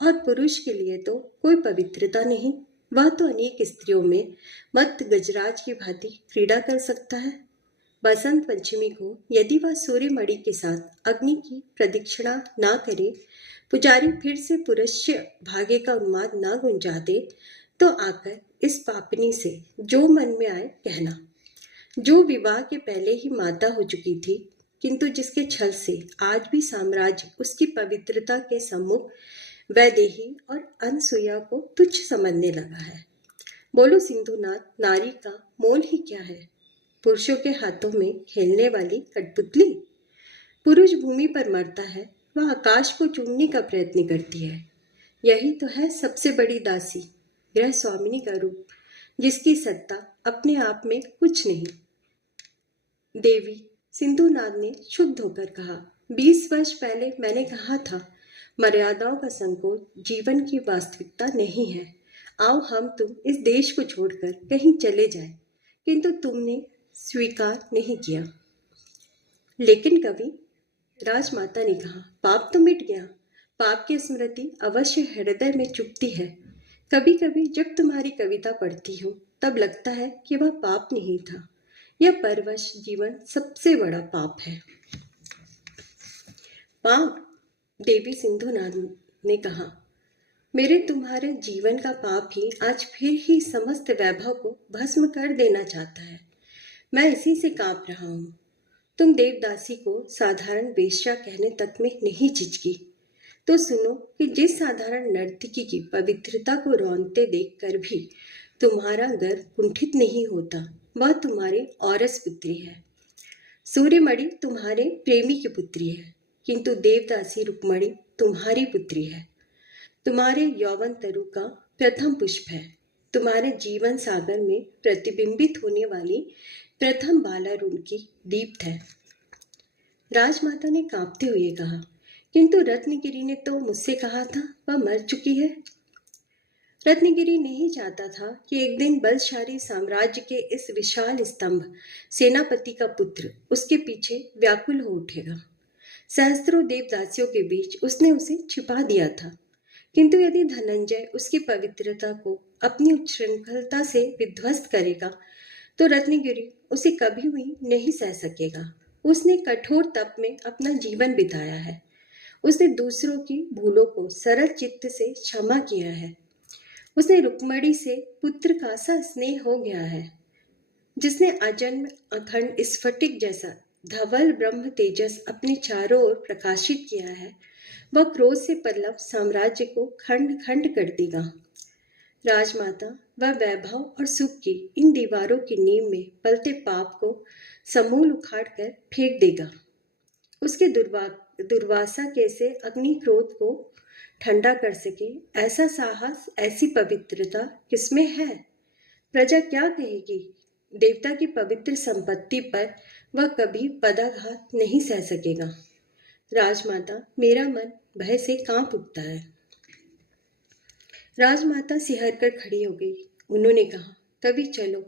और पुरुष के लिए तो कोई पवित्रता नहीं। वह तो अनेक स्त्रियों में मत गजराज की भांति क्रीड़ा कर सकता है। बसंत पंचमी को यदि वह सूर्यमणि के साथ अग्नि की प्रदक्षिणा ना करे, पुजारी फिर से पुरुष भाग्य का उन्माद ना गुंजा दे, तो आकर इस पापनी से जो मन में आए कहना। जो विवाह के पहले ही माता हो चुकी थी, किंतु जिसके छल से आज भी साम्राज्य उसकी पवित्रता के सम्मुख वैदेही और अनसुईया को तुच्छ समझने लगा है। बोलो सिंधुनाथ, नारी का मोल ही क्या है? पुरुषों के हाथों में खेलने वाली कठपुतली? पुरुष भूमि पर मरता है, वह आकाश को चूमने का प्रयत्न करती है। यही तो है सबसे बड़ी दासी, गृह स्वामिनी का रूप, जिसकी सत्ता अपने आप में कुछ नहीं। देवी, सिंधुनाद ने शुद्ध होकर कहा, 20 वर्ष पहले मैंने कहा था, मर्यादाओं का संकोच जीवन की वास्तविकता नहीं है। आओ हम तुम इस देश को छोड़कर कहीं चले जाएं, किंतु तुमने स्वीकार नहीं किया। लेकिन कवि, राजमाता ने कहा, पाप तो मिट गया। पाप की स्मृति अवश्य हृदय में चुभती है। कभी कभी जब तुम्हारी कविता पढ़ती हूँ तब लगता है कि वह पाप नहीं था। यह परवश जीवन सबसे बड़ा पाप है। पाप? देवी सिंधुनाद ने कहा, मेरे तुम्हारे जीवन का पाप ही आज फिर ही समस्त वैभव को भस्म कर देना चाहता है। मैं इसी से कांप रहा हूँ। तुम देवदासी को साधारण वेश्या कहने तक में नहीं झिझकी तो सुनो कि जिस साधारण नर्तकी की पवित्रता को रौंदते देखकर भी तुम्हारा गर्व कुंठित नहीं होता, वह तुम्हारी औरस पुत्री है। सूर्यमणि तुम्हारे प्रेमी की पुत्री है, किंतु देवदासी रुक्मणी तुम्हारी पुत्री है। तुम्हारे यौवन तरु का प्रथम पुष्प है। तुम्हारे जीवन सागर में प्रतिबिंबित होने वाली प्रथम बाला उनकी दीप्त है। राजमाता ने कांपते हुए कहा, किंतु रत्नगिरी ने तो मुझसे कहा था वह मर चुकी है। रत्नगिरी नहीं चाहता था कि एक दिन बलशाली साम्राज्य के इस विशाल स्तंभ सेनापति का पुत्र उसके पीछे व्याकुल हो उठेगा। सहस्त्रों देवदासियों के बीच उसने उसे छिपा दिया था, किंतु यदि धनंजय उसकी पवित्रता को अपनी उच्छृंखलता से विध्वस्त करेगा तो रत्नगिरी उसे कभी भी नहीं सह सकेगा। उसने कठोर तप में अपना जीवन बिताया है। उसने दूसरों की भूलों को सरल चित्त से क्षमा किया है। उसने रुक्मणी से पुत्र का सा स्नेह हो गया है। जिसने अजन्म अखंड स्फटिक जैसा धवल ब्रह्म तेजस अपने चारों ओर प्रकाशित किया है, वह क्रोध से पल्लव साम्राज्य को खंड खंड कर देगा। राजमाता वह वैभव और सुख की इन दीवारों की नींव में पलते पाप को समूल उखाड़ कर फेंक देगा। उसके दुर्वासा कैसे अग्नि क्रोध को ठंडा कर सके, ऐसा साहस, ऐसी पवित्रता किसमें है? प्रजा क्या कहेगी? देवता की पवित्र संपत्ति पर वह कभी पदाघात नहीं सह सकेगा। राजमाता, मेरा मन भय से कांप उठता है। राजमाता सिहर कर खड़ी हो गई। उन्होंने कहा, कभी चलो,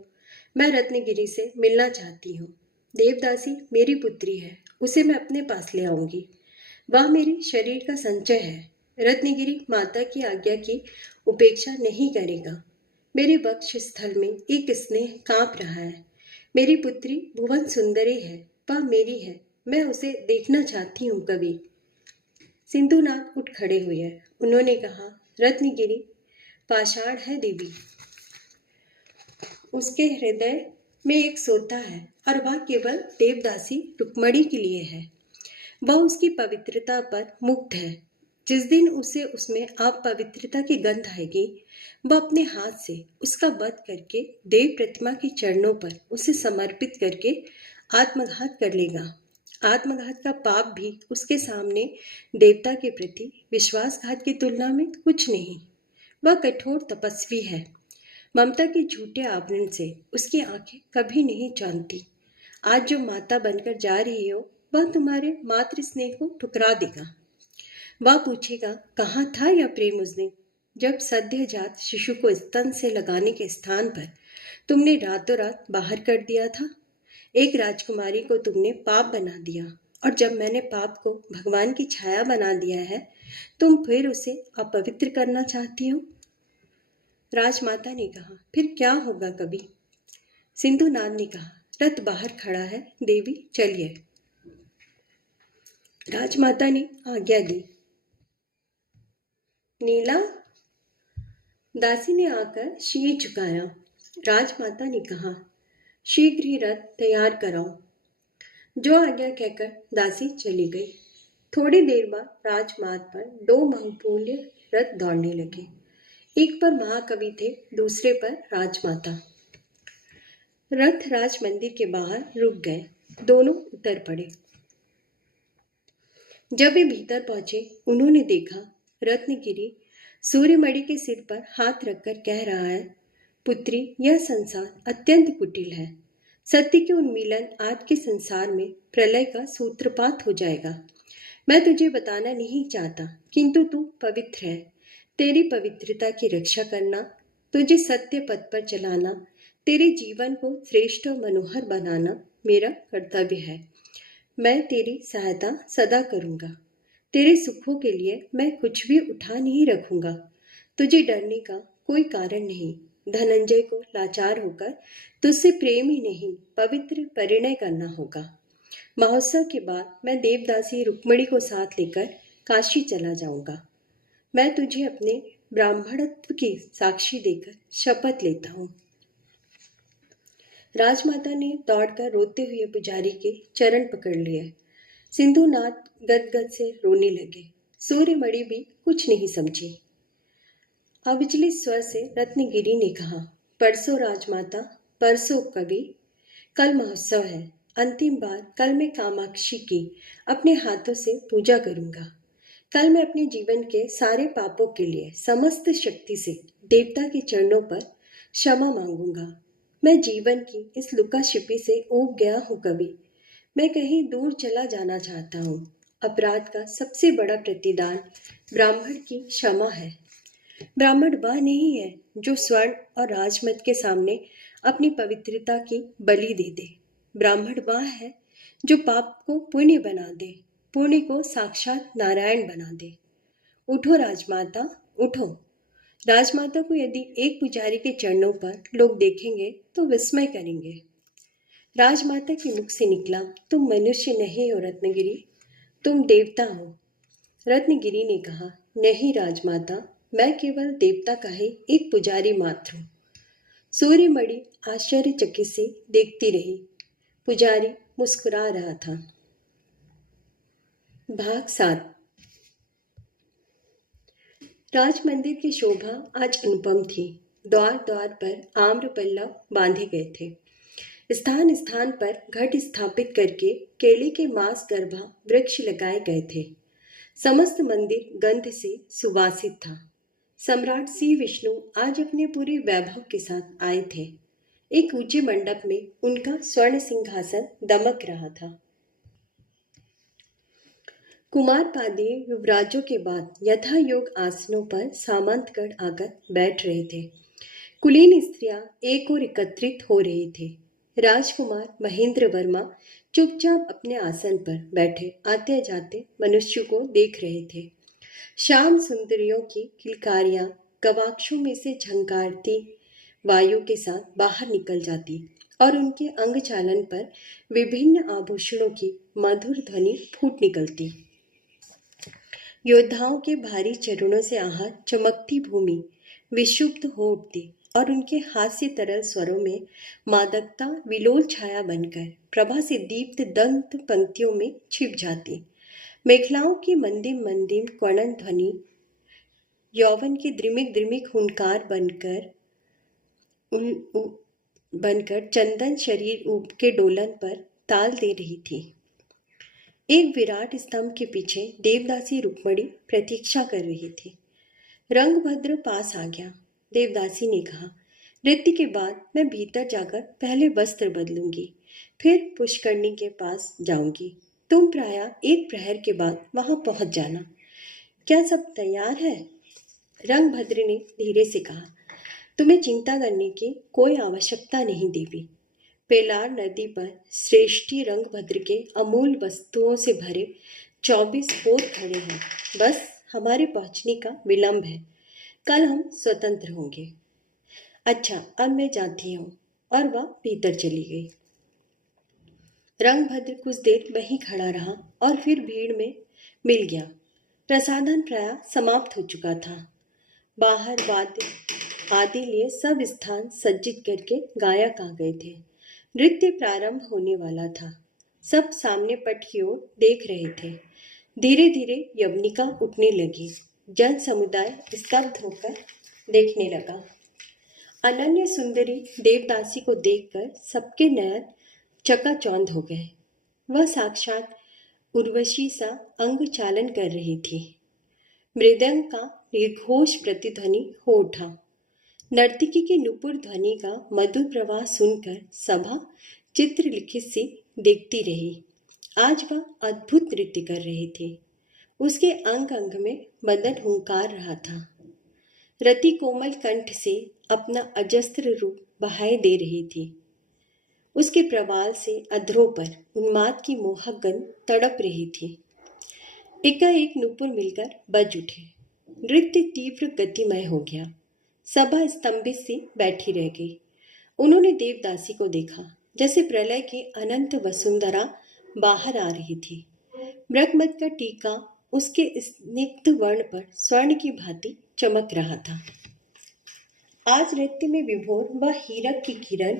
मैं रत्नगिरी से मिलना चाहती हूँ। देवदासी मेरी पुत्री है, उसे मैं अपने पास ले आऊंगी। वह मेरे शरीर का संचय है। रत्नगिरी माता की आज्ञा की उपेक्षा नहीं करेगा। मेरे वक्ष स्थल में एक स्नेह कांप रहा है। मेरी पुत्री भुवन सुंदरी है, वह मेरी है, मैं उसे देखना चाहती हूँ। कवि सिंधुनाद उठ खड़े हुए। उन्होंने कहा, रत्नगिरी पाषाण है देवी, उसके हृदय में एक सोता है और वह केवल देवदासी रुक्मणी के लिए है। वह उसकी पवित्रता पर मुग्ध है। जिस दिन उसे उसमें अपवित्रता की गंध आएगी, वह अपने हाथ से उसका वध करके देव प्रतिमा के चरणों पर उसे समर्पित करके आत्मघात कर लेगा। आत्मघात का पाप भी उसके सामने देवता के प्रति विश्वासघात की तुलना में कुछ नहीं। वह कठोर तपस्वी है। ममता के झूठे आवरण से उसकी आंखें कभी नहीं जानती। आज जो माता बनकर जा रही हो, वह तुम्हारे मातृ स्नेह को ठुकरा देगा। वह पूछेगा, कहाँ था यह प्रेम उस दिन जब सद्यजात शिशु को स्तन से लगाने के स्थान पर तुमने रातों रात बाहर कर दिया था। एक राजकुमारी को तुमने पाप बना दिया, और जब मैंने पाप को भगवान की छाया बना दिया है, तुम फिर उसे अपवित्र करना चाहती हो। राजमाता ने कहा, फिर क्या होगा कवि? सिंधुनाद ने कहा, रथ बाहर खड़ा है, देवी चलिए। राजमाता ने आज्ञा दी। नीला, दासी ने आकर शीर झुकाया। राजमाता ने कहा, शीघ्र ही रथ तैयार कराओ। जो आज्ञा कहकर दासी चली गई। थोड़ी देर बाद राजमार्ग पर 2 बहुमूल्य रथ दौड़ने लगे। एक पर महाकवि थे, दूसरे पर राजमाता। रथ राज मंदिर के बाहर रुक गए। दोनों उतर पड़े। जब वे भीतर पहुंचे, उन्होंने देखा रत्नगिरी सूर्यमणि के सिर पर हाथ रखकर कह रहा है, पुत्री, यह संसार अत्यंत कुटिल है। सत्य के उन्मीलन आज के संसार में प्रलय का सूत्रपात हो जाएगा। मैं तुझे बताना नहीं चाहता, किंतु तू पवित्र है। तेरी पवित्रता की रक्षा करना, तुझे सत्य पथ पर चलाना, तेरे जीवन को श्रेष्ठ और मनोहर बनाना मेरा कर्तव्य है। मैं तेरी सहायता सदा करूंगा। तेरे सुखों के लिए मैं कुछ भी उठा नहीं रखूंगा। तुझे डरने का कोई कारण नहीं। धनंजय को लाचार होकर तुझसे प्रेम ही नहीं, पवित्र परिणय करना होगा। महोत्सव के बाद मैं देवदासी रुक्मिणी को साथ लेकर काशी चला जाऊंगा। मैं तुझे अपने ब्राह्मणत्व की साक्षी देकर शपथ लेता हूँ। राजमाता ने दौड़कर रोते हुए पुजारी के चरण पकड़ लिए। सिंधुनाथ गदगद से रोने लगे। सूर्यमणि भी कुछ नहीं समझी। अविचलित स्वर से रत्नगिरी ने कहा, परसों राजमाता, परसों कवि, कल महोत्सव है। अंतिम बार कल मैं कामाक्षी की अपने हाथों से पूजा करूंगा। कल मैं अपने जीवन के सारे पापों के लिए समस्त शक्ति से देवता के चरणों पर क्षमा मांगूंगा। मैं जीवन की इस लुका छिपी से ऊब गया हूँ कवि। मैं कहीं दूर चला जाना चाहता हूँ। अपराध का सबसे बड़ा प्रतिदान ब्राह्मण की क्षमा है। ब्राह्मण वह नहीं है जो स्वर्ण और राजमत के सामने अपनी पवित्रता की बलि दे दे। ब्राह्मण वह है जो पाप को पुण्य बना दे, पुण्य को साक्षात नारायण बना दे। उठो राजमाता, उठो। राजमाता को यदि एक पुजारी के चरणों पर लोग देखेंगे तो विस्मय करेंगे। राजमाता के मुख से निकला, तुम मनुष्य नहीं हो रत्नगिरी, तुम देवता हो। रत्नगिरी ने कहा, नहीं राजमाता, मैं केवल देवता का ही एक पुजारी मात्र हूँ। सूर्यमणि आश्चर्यचकित से देखती रही। पुजारी मुस्कुरा रहा था। भाग 7। राज मंदिर की शोभा आज अनुपम थी। द्वार द्वार पर आम्र पल्लव बांधे गए थे। स्थान स्थान पर घट स्थापित करके केले के मांस गर्भा वृक्ष लगाए गए थे। समस्त मंदिर गंध से सुवासित था। सम्राट श्री विष्णु आज अपने पूरे वैभव के साथ आए थे। एक ऊंचे मंडप में उनका स्वर्ण सिंहासन दमक रहा था। कुमार पादेय युवराजों के बाद यथा योग आसनों पर सामंतगण आकर बैठ रहे थे। कुलीन स्त्रियां एक और एकत्रित हो रही थी। राजकुमार महेंद्र वर्मा चुपचाप अपने आसन पर बैठे आते जाते मनुष्य को देख रहे थे। श्याम सुंदरियों की किलकारियां गवाक्षों में से झंकारती वायु के साथ बाहर निकल जाती और उनके अंग चालन पर विभिन्न आभूषणों की मधुर ध्वनि फूट निकलती। योद्धाओं के भारी चरणों से आहत चमकती भूमि विक्षुब्ध हो उठती और उनके हास्य तरल स्वरों में मादकता विलोल छाया बनकर प्रभा से दीप्त दंत पंक्तियों में छिप जाती। मेखलाओं की मंदिम मंदिम क्वणन ध्वनि यौवन के द्रिमिक द्रिमिक हुंकार बनकर चंदन शरीर के डोलन पर ताल दे रही थी। एक विराट स्तंभ के पीछे देवदासी रुक्मिणी प्रतीक्षा कर रही थी। रंगभद्र पास आ गया। देवदासी ने कहा, नृत्य के बाद मैं भीतर जाकर पहले वस्त्र बदलूंगी, फिर पुष्करणी के पास जाऊंगी। तुम प्राय 1 प्रहर के बाद वहां पहुंच जाना। क्या सब तैयार है? रंगभद्र ने धीरे से कहा, तुम्हें चिंता करने की कोई आवश्यकता नहीं देवी। पेलार नदी पर श्रेष्ठी रंगभद्र के अमूल वस्तुओं से भरे 24 पोत खड़े हैं। बस हमारे पहुंचने का विलंब है। कल हम स्वतंत्र होंगे। अच्छा, अब मैं जाती हूँ। और वह भीतर चली गई। रंगभद्र कुछ देर वहीं खड़ा रहा और फिर भीड़ में मिल गया। प्रसाधन प्राय समाप्त हो चुका था। बाहर वाद्य आदि लिए सब स्थान सज्जित करके गायक आ गए थे। नृत्य प्रारंभ होने वाला था। सब सामने पट की ओर देख रहे थे। धीरे धीरे यवनिका उठने लगी। जन समुदाय स्तब्ध होकर देखने लगा। अनन्य सुंदरी देवदासी को देखकर सबके नयन चकाचौंध हो गए। वह साक्षात उर्वशी सा अंग चालन कर रही थी। मृदंग का निर्घोष प्रतिध्वनि हो उठा। नर्तकी की नुपुर ध्वनि का मधु प्रवाह सुनकर सभा चित्रलिखित सी देखती रही। आज वह अद्भुत नृत्य कर रही थी। उसके अंग अंग में मदन हुंकार रहा था। रति कोमल कंठ से अपना अजस्त्र रूप बहाए दे रही थी। उसके प्रवाल से अधरों पर उन्माद की मोहक गंध तड़प रही थी। एकाएक नुपुर मिलकर बज उठे। नृत्य तीव्र गतिमय हो गया। सभा स्तंभित सी बैठी रह गई। उन्होंने देवदासी को देखा, जैसे प्रलय की अनंत वसुंधरा बाहर आ रही थी। मृगमद का टीका उसके स्निग्ध वर्ण पर स्वर्ण की भांति चमक रहा था। आज नृत्य में विभोर व हीरक की किरण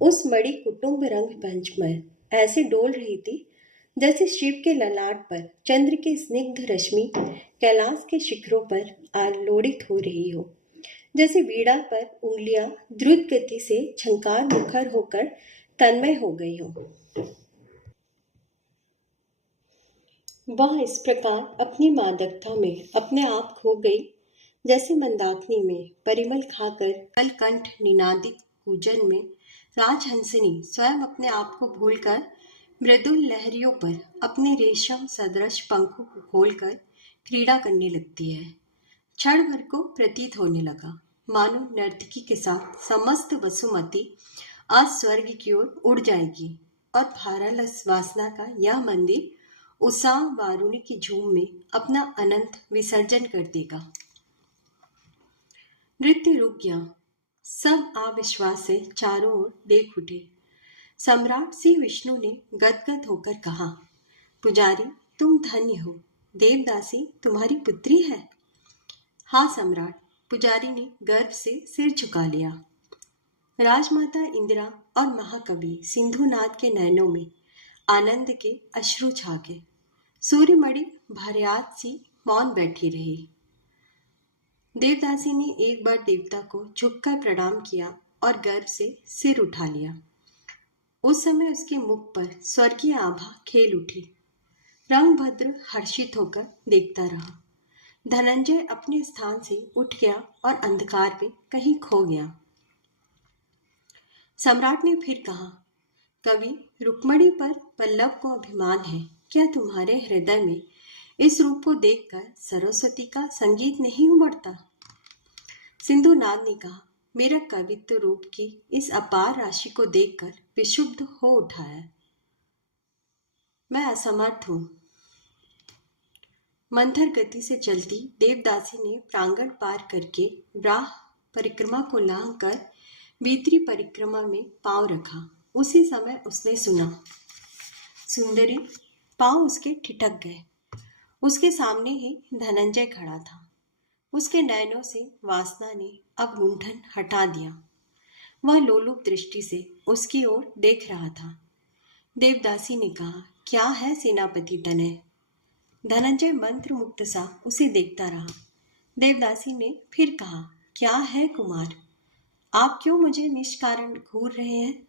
उस मणि कुटुंब रंग पंच में ऐसे डोल रही थी जैसे शिव के ललाट पर चंद्र की स्निग्ध रश्मि कैलाश के शिखरों पर आलोड़ित हो रही हो, जैसे वीणा पर उंगलियां द्रुत गति से झंकार मुखर होकर तन्मय हो गई हो। वह इस प्रकार अपनी मादकता में अपने आप खो गई, जैसे मंदाकिनी में परिमल खाकर कलकंठ निनादित कूजन में राजहंसिनी स्वयं अपने आप को भूलकर मृदुल लहरियों पर अपने रेशम सदृश पंखों को खोलकर क्रीड़ा करने लगती है। क्षण भर को प्रतीत होने लगा मानो नर्तकी के साथ समस्त वसुमती आज स्वर्ग की ओर उड़ जाएगी और भारलस वासना का यह मंदिर उषा वारुणी की झूम में अपना अनंत विसर्जन कर देगा। नृत्य रुक गया। सब अविश्वास से चारों ओर देख उठे। सम्राट श्री विष्णु ने गदगद होकर कहा, पुजारी तुम धन्य हो, देवदासी तुम्हारी पुत्री है। हाँ सम्राट, पुजारी ने गर्व से सिर झुका लिया। राजमाता इंदिरा और महाकवि सिंधुनाथ के नयनों में आनंद के अश्रु छा गए। सूर्यमणि भार्यात सी मौन बैठी रही। देवदासी ने एक बार देवता को झुककर प्रणाम किया और गर्व से सिर उठा लिया। उस समय उसके मुख पर स्वर्गीय आभा खेल उठी। रंगभद्र हर्षित होकर देखता रहा। धनंजय अपने स्थान से उठ गया और अंधकार में कहीं खो गया। सम्राट ने फिर कहा, कवि रुक्मणी पर पल्लव को अभिमान है। क्या तुम्हारे हृदय में इस रूप को देखकर सरस्वती का संगीत नहीं उमड़ता? सिंधुनाथ ने कहा, मेरा कवित्व रूप की इस अपार राशि को देखकर विशुद्ध हो उठा है। मैं असमर्थ हूं। मंथर गति से चलती देवदासी ने प्रांगण पार करके ब्राह परिक्रमा को लांघ कर भीतरी परिक्रमा में पांव रखा। उसी समय उसने सुना। सुंदरी, पांव उसके ठिठक गए। उसके सामने ही धनंजय खड़ा था। उसके नयनों से वासना ने अब गुंठन हटा दिया। वह लोलुप दृष्टि से उसकी ओर देख रहा था। देवदासी ने कहा, क्या है सेनापति तनय? धनंजय मंत्र मुक्त सा उसे देखता रहा। देवदासी ने फिर कहा, क्या है कुमार? आप क्यों मुझे निष्कारण घूर रहे हैं?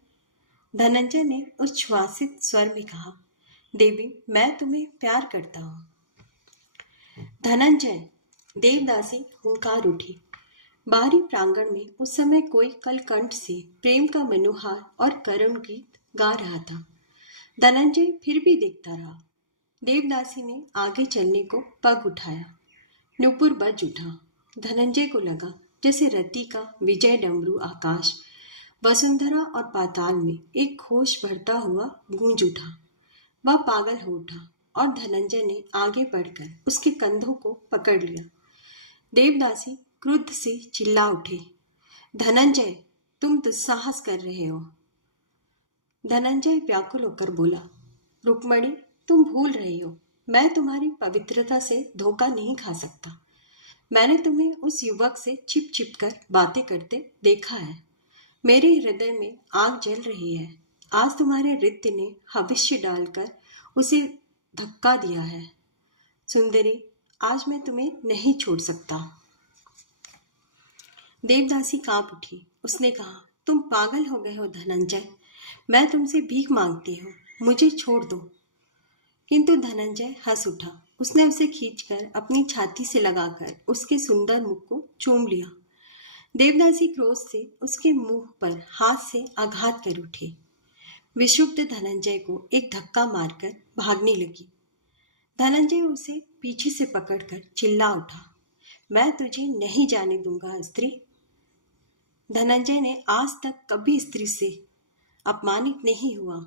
धनंजय ने उच्छ्वासित स्वर में कहा, देवी, मैं तुम्हें प्यार करता हूं। धनंजय! देवदासी हुंकार उठी। बाहरी प्रांगण में उस समय कोई कलकंठ से प्रेम का मनोहार और करुण गीत गा रहा था। धनंजय फिर भी देखता रहा। देवदासी ने आगे चलने को पग उठाया। नुपुर बज उठा। धनंजय को लगा जैसे रति का विजय डमरू आकाश, वसुंधरा और पाताल में एक घोष भरता हुआ गूंज उठा। वह पागल हो उठा और धनंजय ने आगे बढ़कर उसके कंधों को पकड़ लिया। देवदासी क्रुद्ध से चिल्ला उठे, धनंजय, तुम दुस्साहस कर रहे हो। धनंजय व्याकुल होकर बोला, रुक्मणी, तुम भूल रही हो, मैं तुम्हारी पवित्रता से धोखा नहीं खा सकता। मैंने तुम्हें उस युवक से छिप छिप कर बातें करते देखा है। मेरे हृदय में आग जल रही है। आज तुम्हारे नृत्य ने हविष्य डालकर उसे धक्का दिया है। सुंदरी, आज मैं तुम्हें नहीं छोड़ सकता। देवदासी कांप उठी। उसने कहा, तुम पागल हो गए हो धनंजय। मैं तुमसे भीख मांगती हूँ, मुझे छोड़ दो। किंतु धनंजय हंस उठा। उसने उसे खींचकर अपनी छाती से लगाकर उसके सुंदर मुख को चूम लिया। देवदासी क्रोध से उसके मुंह पर हाथ से आघात कर उठे। विशुद्ध धनंजय को एक धक्का मारकर भागने लगी। धनंजय उसे पीछे से पकड़कर चिल्ला उठा, मैं तुझे नहीं जाने दूंगा स्त्री। धनंजय ने आज तक कभी स्त्री से अपमानित नहीं हुआ।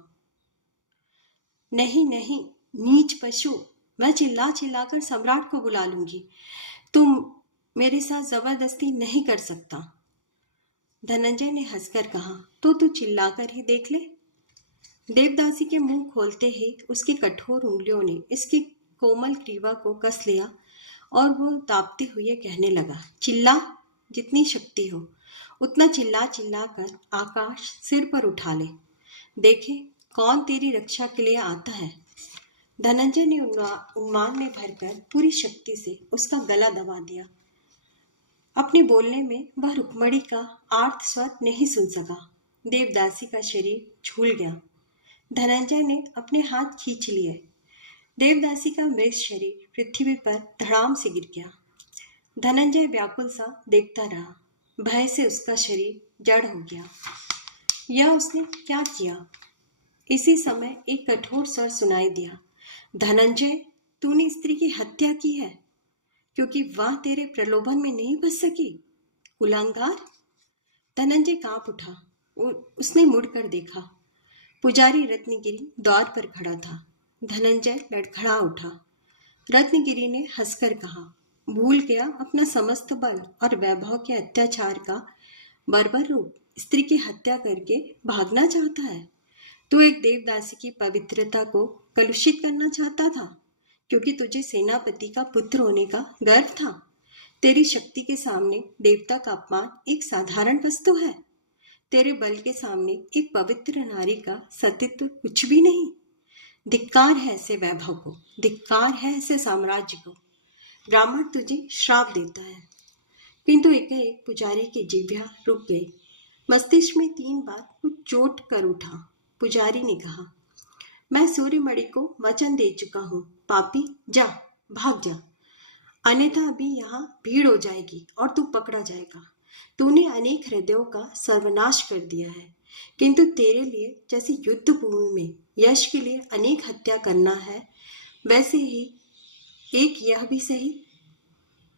नहीं नहीं, नीच पशु, मैं चिल्ला चिल्लाकर सम्राट को बुला लूंगी। तुम मेरे साथ जबरदस्ती नहीं कर सकता। धनंजय ने हंसकर कहा, तो तू चिल्लाकर ही देख ले। देवदासी के मुंह खोलते ही उसकी कठोर उंगलियों ने इसकी कोमल ग्रीवा को कस लिया और वो दाबते हुए कहने लगा, चिल्ला, जितनी शक्ति हो उतना चिल्ला चिल्ला कर आकाश सिर पर उठा ले, देखे कौन तेरी रक्षा के लिए आता है। धनंजय ने उन्मान में भरकर पूरी शक्ति से उसका गला दबा दिया। अपने बोलने में वह रुक्मणी का आर्त स्वर नहीं सुन सका। देवदासी का शरीर झूल गया। धनंजय ने अपने हाथ खींच लिए। देवदासी का मृत शरीर पृथ्वी पर धड़ाम से गिर गया। धनंजय व्याकुल सा देखता रहा। भय से उसका शरीर जड़ हो गया। यह उसने क्या किया? इसी समय एक कठोर स्वर सुनाई दिया, धनंजय, तूने स्त्री की हत्या की है क्योंकि वह तेरे प्रलोभन में नहीं बच सकी, कुलांगार। धनंजय कांप उठा। उसने मुड़कर देखा। पुजारी रत्नगिरी द्वार पर खड़ा था। धनंजय लड़खड़ा उठा। रत्नगिरी ने हंसकर कहा, भूल गया अपना समस्त बल और वैभव के अत्याचार का बर्बर रूप, स्त्री की हत्या करके भागना चाहता है। तू एक देवदासी की पवित्रता को कलुषित करना चाहता था क्योंकि तुझे सेनापति का पुत्र होने का गर्व था। तेरी शक्ति के सामने देवता का अपमान एक साधारण वस्तु है। तेरे बल के सामने एक पवित्र नारी का सतीत्व कुछ भी नहीं। धिक्कार है ऐसे वैभव को, धिक्कार है ऐसे साम्राज्य को। ब्राह्मण तुझे श्राप देता है। किंतु एकाएक पुजारी की जिह्वा रुक गई। मस्तिष्क में 3 बार कुछ चोट कर उठा। पुजारी ने कहा, मैं सूर्यमणि को वचन दे चुका हूँ, पापी, जा, भाग जा, अन्यथा अभी यहाँ भीड़ हो जाएगी और तू पकड़ा जाएगा। तूने अनेक हृदयों का सर्वनाश कर दिया है, किंतु तेरे लिए जैसे युद्ध भूमि में यश के लिए अनेक हत्या करना है, वैसे ही एक यह भी सही।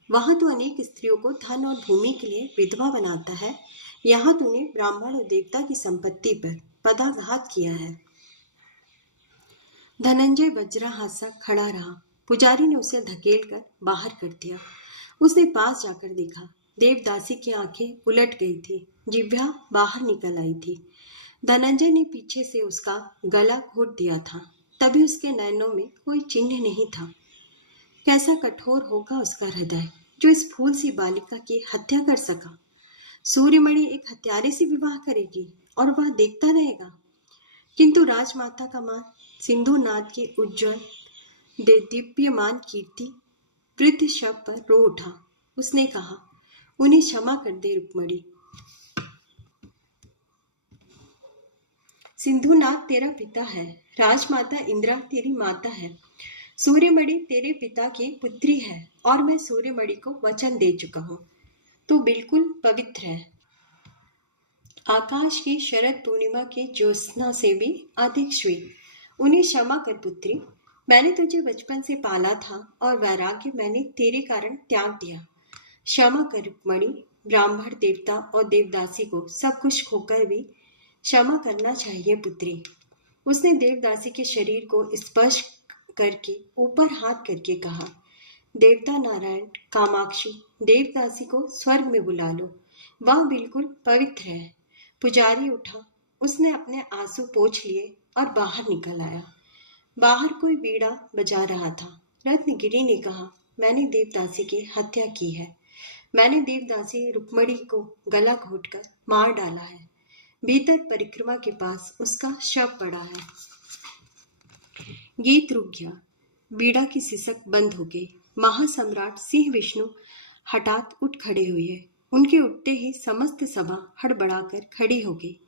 वहां तो अनेक स्त्रियों को धन और भूमि के लिए विधवा बनाता है, यहाँ तूने ब्राह्मण और देवता की संपत्ति पर पदाघात किया है। धनंजय वज्राहात सा खड़ा रहा। पुजारी ने उसे धकेल कर बाहर कर दिया। उसने पास जाकर देखा। देवदासी की आंखें उलट गई थी, जिह्वा बाहर निकल आई थी। धनंजय ने पीछे से उसका गला घोट दिया था, तभी उसके नयनों में कोई चिन्ह नहीं था। कैसा कठोर होगा उसका हृदय जो इस फूल सी बालिका की हत्या कर सका। सूर्यमणि एक हत्यारे से विवाह करेगी और वह देखता रहेगा। किंतु राजमाता का मान, सिंधुनाथ की उज्जवल दीप्यमान कीर्ति वृद्ध शव पर रो उठा। उसने कहा, उन्हें क्षमा कर दे रुक्मणी। सिंधुनाथ तेरा पिता है, राजमाता इंदिरा तेरी माता है, सूर्यमणि तेरे पिता की पुत्री है और मैं सूर्यमणि को वचन दे चुका हूँ। तू बिल्कुल पवित्र है। आकाश की शरद पूर्णिमा की ज्योत्सना से भी अधिक श्वेत। उन्हें क्षमा कर पुत्री। मैंने तुझे बचपन से पाला था और वैराग्य मैंने तेरे कारण त्याग दिया। क्षमा कर रुक्मणी। ब्राह्मण, देवता और देवदासी को सब कुछ खोकर भी क्षमा करना चाहिए पुत्री। उसने देवदासी के शरीर को स्पर्श करके ऊपर हाथ करके कहा, देवता नारायण, कामाक्षी, देवदासी को स्वर्ग में बुला लो, वह बिल्कुल पवित्र है। पुजारी उठा। उसने अपने आंसू पोंछ लिए और बाहर निकल आया। बाहर कोई वीणा बजा रहा था। रत्नगिरी ने कहा, मैंने देवदासी की हत्या की है। मैंने देवदासी रुक्मणी को गला घोटकर मार डाला है। भीतर परिक्रमा के पास उसका शव पड़ा है। गीत रुक गया। वीणा की सिसक बंद हो गई। महासम्राट सिंह विष्णु हठात उठ खड़े हुए। उनके उठते ही समस्त सभा हड़बड़ाकर खड़ी हो गई।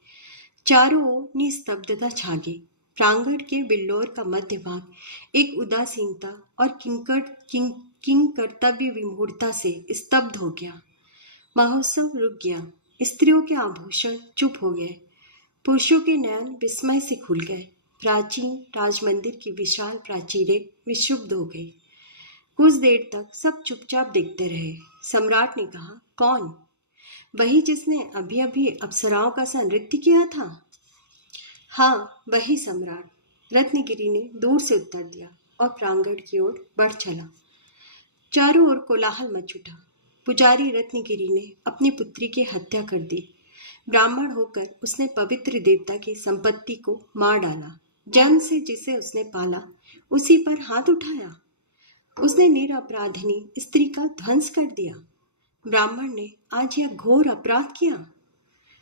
चारों ओर निस्तब्धता छा गई। प्रांगण के बिल्लोर का मध्य भाग एक उदासीनता और किंग कर्तव्य विमूढ़ता से स्तब्ध हो गया। महोत्सव रुक गया। स्त्रियों के आभूषण चुप हो गए। पुरुषों के नयन विस्मय से खुल गए। प्राचीन राजमंदिर की विशाल प्राचीरें विक्षुब्ध हो गई। कुछ देर तक सब चुपचाप देखते रहे। सम्राट ने कहा, कौन? वही जिसने अभी अभी अप्सराओं का सा नृत्य किया था? हाँ, वही सम्राट, रत्नगिरी ने दूर से उत्तर दिया और प्रांगण की ओर बढ़ चला। चारों ओर कोलाहल मच उठा। पुजारी रत्नगिरी ने अपनी पुत्री की हत्या कर दी। ब्राह्मण होकर उसने पवित्र देवता की संपत्ति को मार डाला। जन्म से जिसे उसने पाला उसी पर हाथ उठाया। उसने निरपराधिनी स्त्री का ध्वंस कर दिया। ब्राह्मण ने आज यह घोर अपराध किया।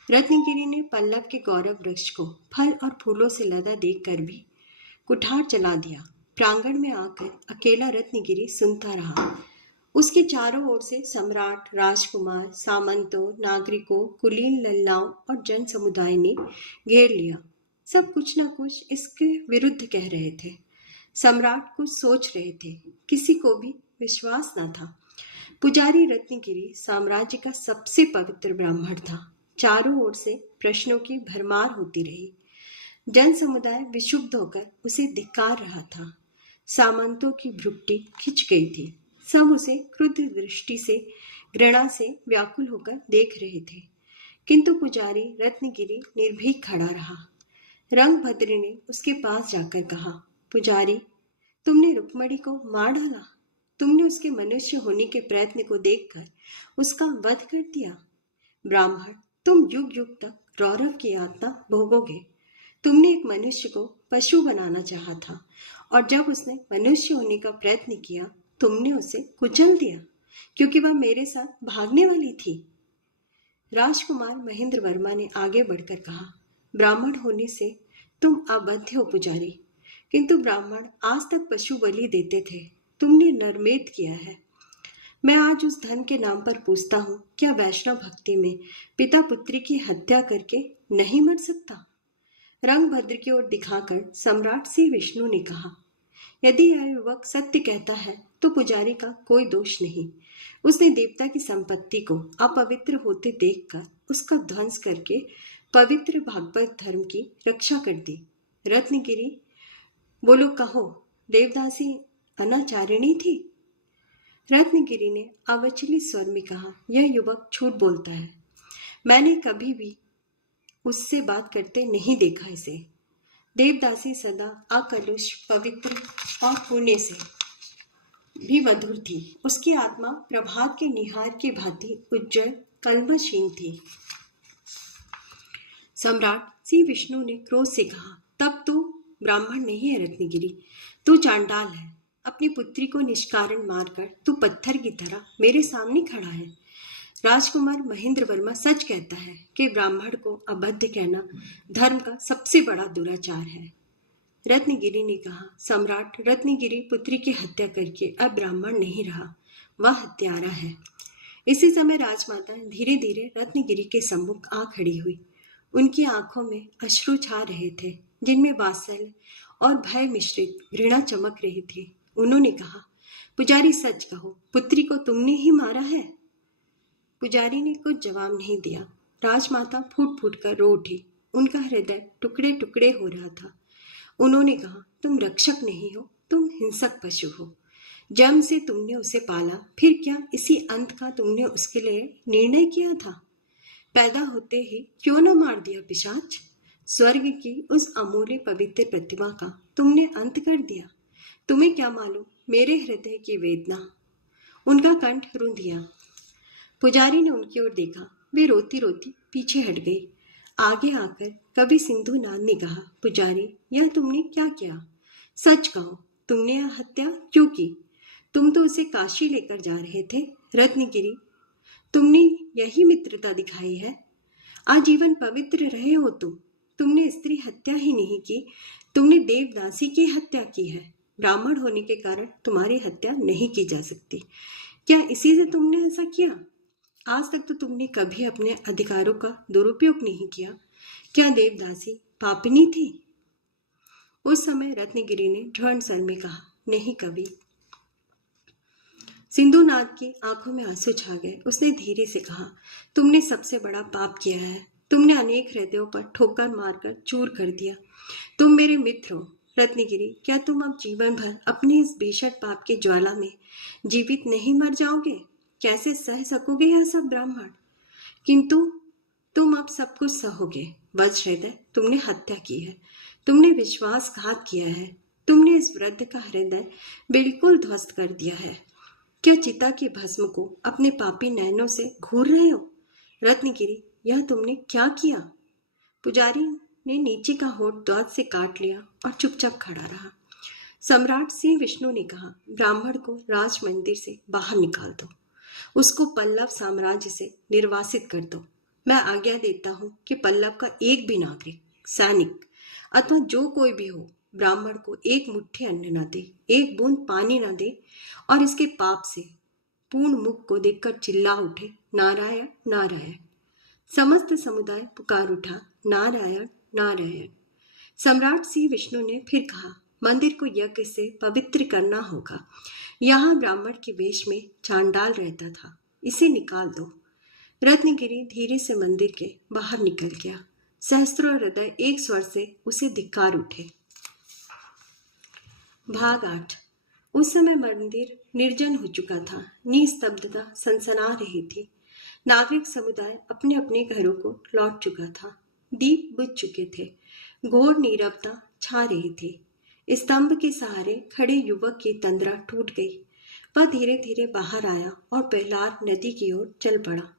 रत्नगिरी ने पल्लव के गौरव वृक्ष को फल और फूलों से लदा देखकर भी कुठार चला दिया। प्रांगण में आकर अकेला रत्नगिरी सुनता रहा। उसके चारों ओर से सम्राट, राजकुमार, सामंतों, नागरिकों, कुलीन लल्लाओं और जन समुदाय ने घेर लिया। सब कुछ न कुछ इसके विरुद्ध कह रहे थे। सम्राट कुछ सोच रहे थे। किसी को भी विश्वास न था। पुजारी रत्नगिरी साम्राज्य का सबसे पवित्र ब्राह्मण था। चारों ओर से प्रश्नों की भरमार होती रही। जन समुदाय विक्षुब्ध होकर उसे धिक्कार रहा था। सामंतों की भ्रुकुटी खिंच गई थी। सब उसे क्रुद्ध दृष्टि से, घृणा से व्याकुल होकर देख रहे थे। किंतु पुजारी रत्नगिरी निर्भीक खड़ा रहा। रंगभद्र ने उसके पास जाकर कहा, पुजारी, तुमने रुक्मणी को मार डाला। तुमने उसके मनुष्य होने के प्रयत्न को देखकर उसका वध कर दिया। ब्राह्मण, तुम युग युग तक रौरव की यातना भोगोगे। तुमने एक मनुष्य को पशु बनाना चाहा था और जब उसने मनुष्य होने का प्रयत्न किया तुमने उसे कुचल दिया क्योंकि वह मेरे साथ भागने वाली थी। राजकुमार महेंद्र वर्मा ने आगे बढ़कर कहा, ब्राह्मण होने से तुम अबध्य हो पुजारी, किंतु ब्राह्मण आज तक पशु बलि देते थे। तुमने नरमेध किया है। मैं आज उस धन के नाम पर पूछता हूँ, क्या वैष्णव भक्ति में पिता पुत्री की हत्या करके नहीं मर सकता? रंगभद्र की ओर दिखाकर सम्राट श्री विष्णु ने कहा, यदि यह युवक सत्य कहता है तो पुजारी का कोई दोष नहीं। उसने देवता की संपत्ति को अपवित्र होते देखकर उसका ध्वंस करके पवित्र भागवत धर्म की रक्षा कर दी। रत्नगिरी, बोलो, कहो, देवदासी अनाचारिणी थी? रत्नगिरी ने अविचलित स्वर में कहा, यह युवक झूठ बोलता है। मैंने कभी भी उससे बात करते नहीं देखा इसे। देवदासी सदा अकलुष, पवित्र और पुण्य से भी मधुर थी। उसकी आत्मा प्रभात के निहार की भांति उज्जवल कल्मशहीन थी। सम्राट श्री विष्णु ने क्रोध से कहा, तब तू ब्राह्मण नहीं है रत्नगिरी, तू चांडाल है। अपनी पुत्री को निष्कारण मारकर तू पत्थर की तरह मेरे सामने खड़ा है। राजकुमार महेंद्र वर्मा सच कहता है कि ब्राह्मण को अबद्ध कहना धर्म का सबसे बड़ा दुराचार है। रत्नगिरी ने कहा, सम्राट, रत्नगिरी पुत्री की हत्या करके अब ब्राह्मण नहीं रहा, वह हत्यारा है। इसी समय राजमाता धीरे धीरे रत्नगिरी के सम्मुख आ खड़ी हुई। उनकी आंखों में अश्रु छा रहे थे, जिनमें वात्सल्य और भय मिश्रित घृणा चमक रही थी। उन्होंने कहा, पुजारी, सच कहो, पुत्री को तुमने ही मारा है? पुजारी ने कुछ जवाब नहीं दिया। राजमाता फूट फूट कर रो उठी। उनका हृदय टुकड़े टुकड़े हो रहा था। उन्होंने कहा, तुम रक्षक नहीं हो, तुम हिंसक पशु हो। जन्म से तुमने उसे पाला, फिर क्या इसी अंत का तुमने उसके लिए निर्णय किया था? पैदा होते ही क्यों न मार दिया पिशाच? स्वर्ग की उस अमूल्य पवित्र प्रतिमा का तुमने अंत कर दिया। तुम्हें क्या मालूम मेरे हृदय की वेदना? उनका कंठ रुंध गया। पुजारी ने उनकी ओर देखा। वे रोती रोती पीछे हट गई। आगे आकर कवि सिंधु नाथ ने कहा, पुजारी, यह तुमने क्या किया? सच कहो, तुमने यह हत्या क्यों की? तुम तो उसे काशी लेकर जा रहे थे। रत्नगिरी, तुमने यही मित्रता दिखाई है? आजीवन पवित्र रहे हो तुमने स्त्री हत्या ही नहीं की, तुमने देवदासी की हत्या की है। ब्राह्मण होने के कारण तुम्हारी हत्या नहीं की जा सकती। क्या इसी से तुमने ऐसा किया? आज तक तो तुमने कभी अपने अधिकारों का दुरुपयोग नहीं किया। क्या देवदासी पापिनी थी? उस समय रत्नगिरी ने दृढ़ स्वर में कहा, नहीं कवि। सिंधुनाथ की आंखों में आंसू छा गए। उसने धीरे से कहा, तुमने सबसे बड़ा पाप किया है। तुमने अनेक हृदयों पर ठोकर मारकर चूर कर दिया। तुम मेरे मित्र हो। रत्नगिरी, क्या तुम अब जीवन भर अपने इस भीषण पाप की ज्वाला में जीवित नहीं मर जाओगे? कैसे सह सकोगे यह सब ब्राह्मण? किंतु तुम अब सब कुछ सहोगे। वज्र हृदय, तुमने हत्या की है। तुमने विश्वासघात किया है। तुमने इस वृद्ध का हृदय बिल्कुल ध्वस्त कर दिया है। क्या चिता की भस्म को अपने पापी नयनों से घूर रहे हो? रत्नगिरी, यह तुमने क्या किया? पुजारी ने नीचे का होठ दांत से काट लिया और चुपचाप खड़ा रहा। सम्राट सिंह विष्णु ने कहा, ब्राह्मण को राज मंदिर से बाहर निकाल दो। उसको पल्लव साम्राज्य से निर्वासित कर दो। मैं आज्ञा देता हूं कि पल्लव का एक भी नागरिक, सैनिक अथवा जो कोई भी हो, ब्राह्मण को एक मुट्ठी अन्न न दे, एक बूंद पानी न दे और इसके पाप से पूर्ण मुख को देखकर चिल्ला उठे, नारायण नारायण। समस्त समुदाय पुकार उठा, नारायण नारायण। सम्राट सिंह विष्णु ने फिर कहा, मंदिर को यज्ञ से पवित्र करना होगा। यहाँ ब्राह्मण के वेश में चांडाल रहता था, इसे निकाल दो। रत्नगिरी धीरे से मंदिर के बाहर निकल गया। सहस्त्रों हृदय एक स्वर से उसे धिक्कार उठे। भाग 8। उस समय मंदिर निर्जन हो चुका था। निस्तब्धता सनसना रही थी। नागरिक समुदाय अपने अपने घरों को लौट चुका था। दीप बुझ चुके थे। घोर नीरवता छा रही थी। स्तंभ के सहारे खड़े युवक की तंद्रा टूट गई। वह धीरे धीरे बाहर आया और प्रहलाद नदी की ओर चल पड़ा।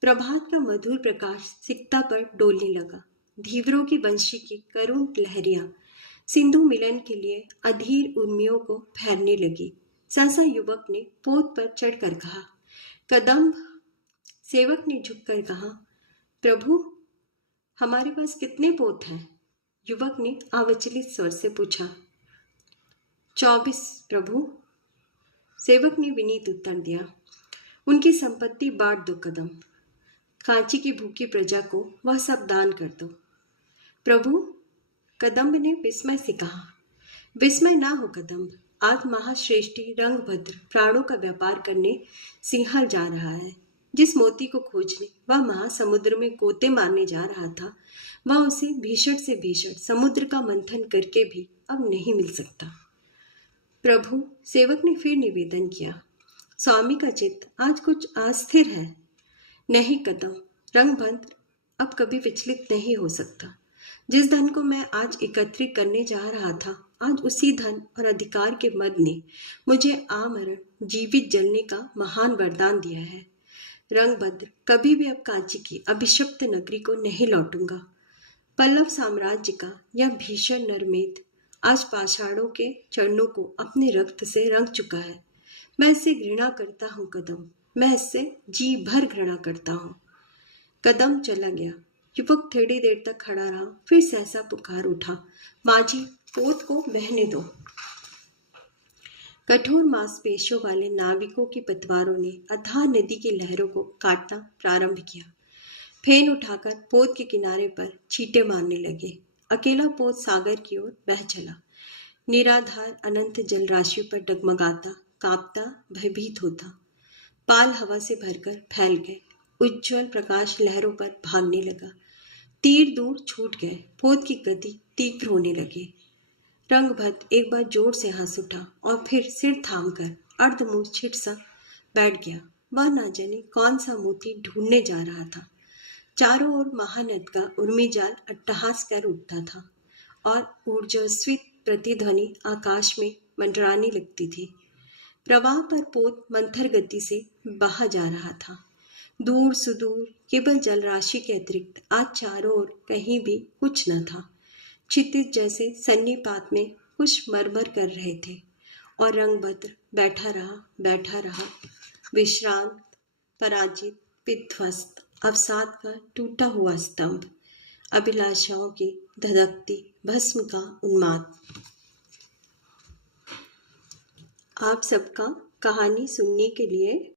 प्रभात का मधुर प्रकाश सिकता पर डोलने लगा। धीवरों की बंशी की करुण लहरियां सिंधु मिलन के लिए अधीर उर्मियों को फैरने लगी। सहसा युवक ने पोत पर चढ़कर कहा, कदम्ब। सेवक ने झुककर कहा, प्रभु, हमारे पास कितने पोत हैं? युवक ने अविचलित स्वर से पूछा। 24 प्रभु। सेवक ने विनीत उत्तर दिया। उनकी संपत्ति बांट दो कदम। कांची की भूखी प्रजा को वह सब दान कर दो। प्रभु, कदम्ब ने विस्मय से कहा। विस्मय ना हो कदम्ब, आज महाश्रेष्ठी रंगभद्र प्राणों का व्यापार करने सिंहल जा रहा है। जिस मोती को खोजने वह महासमुद्र में गोते मारने जा रहा था, वह उसे भीषण से भीषण समुद्र का मंथन करके भी अब नहीं मिल सकता। प्रभु, सेवक ने फिर निवेदन किया। स्वामी का चित्त आज कुछ अस्थिर है। नहीं कदम, रंगभद्र अब कभी विचलित नहीं हो सकता। जिस धन को मैं आज एकत्रित करने जा रहा था, आज उसी धन और अधिकार के मद ने मुझे आमरण जीवित जलने का महान वरदान दिया है। रंगभद्र, कभी भी अब कांची की अभिशप्त नगरी को नहीं लौटूंगा। पल्लव साम्राज्य का यह भीषण नरमेध आज पाषाणों के चरणों को अपने रक्त से रंग चुका है। मैं इससे घृणा करता हूँ कदम, मैं इससे जी भर घृणा करता हूँ। कदम चला गया। युवक थोड़ी देर तक खड़ा रहा, फिर सहसा पुकार उठा, माझी, पोत को बहने दो। कठोर मांसपेशियों वाले नाविकों की पतवारों ने अथाह नदी की लहरों को काटना प्रारंभ किया। फेन उठाकर पोत के किनारे पर छींटे मारने लगे। अकेला पोत सागर की ओर बह चला। निराधार अनंत जल राशि पर डगमगाता, कांपता, भयभीत होता। पाल हवा से भरकर फैल गए। उज्ज्वल प्रकाश लहरों पर भागने लगा। तीर दूर छूट गए। पोत की गति तीव्र होने लगी। रंगभद्र एक बार जोर से हंस उठा और फिर सिर थामकर अर्धमूर्छित सा बैठ गया। वह न जाने कौन सा मोती ढूंढने जा रहा था। चारों ओर महानद का उर्मीजाल अट्टहास कर उठता था और ऊर्जस्वित प्रतिध्वनि आकाश में मंडराने लगती थी। प्रवाह पर पोत मंथर गति से बहा जा रहा था। दूर सुदूर केवल जलराशि के अतिरिक्त आज चारों ओर कहीं भी कुछ न था। क्षितिज जैसे सन्निपात में कुछ मरमर कर रहे थे और रंगभद्र बैठा रहा, विश्रांत, पराजित, विध्वस्त, अवसाद का टूटा हुआ स्तंभ, अभिलाषाओं की धधकती भस्म का उन्माद। आप सबका कहानी सुनने के लिए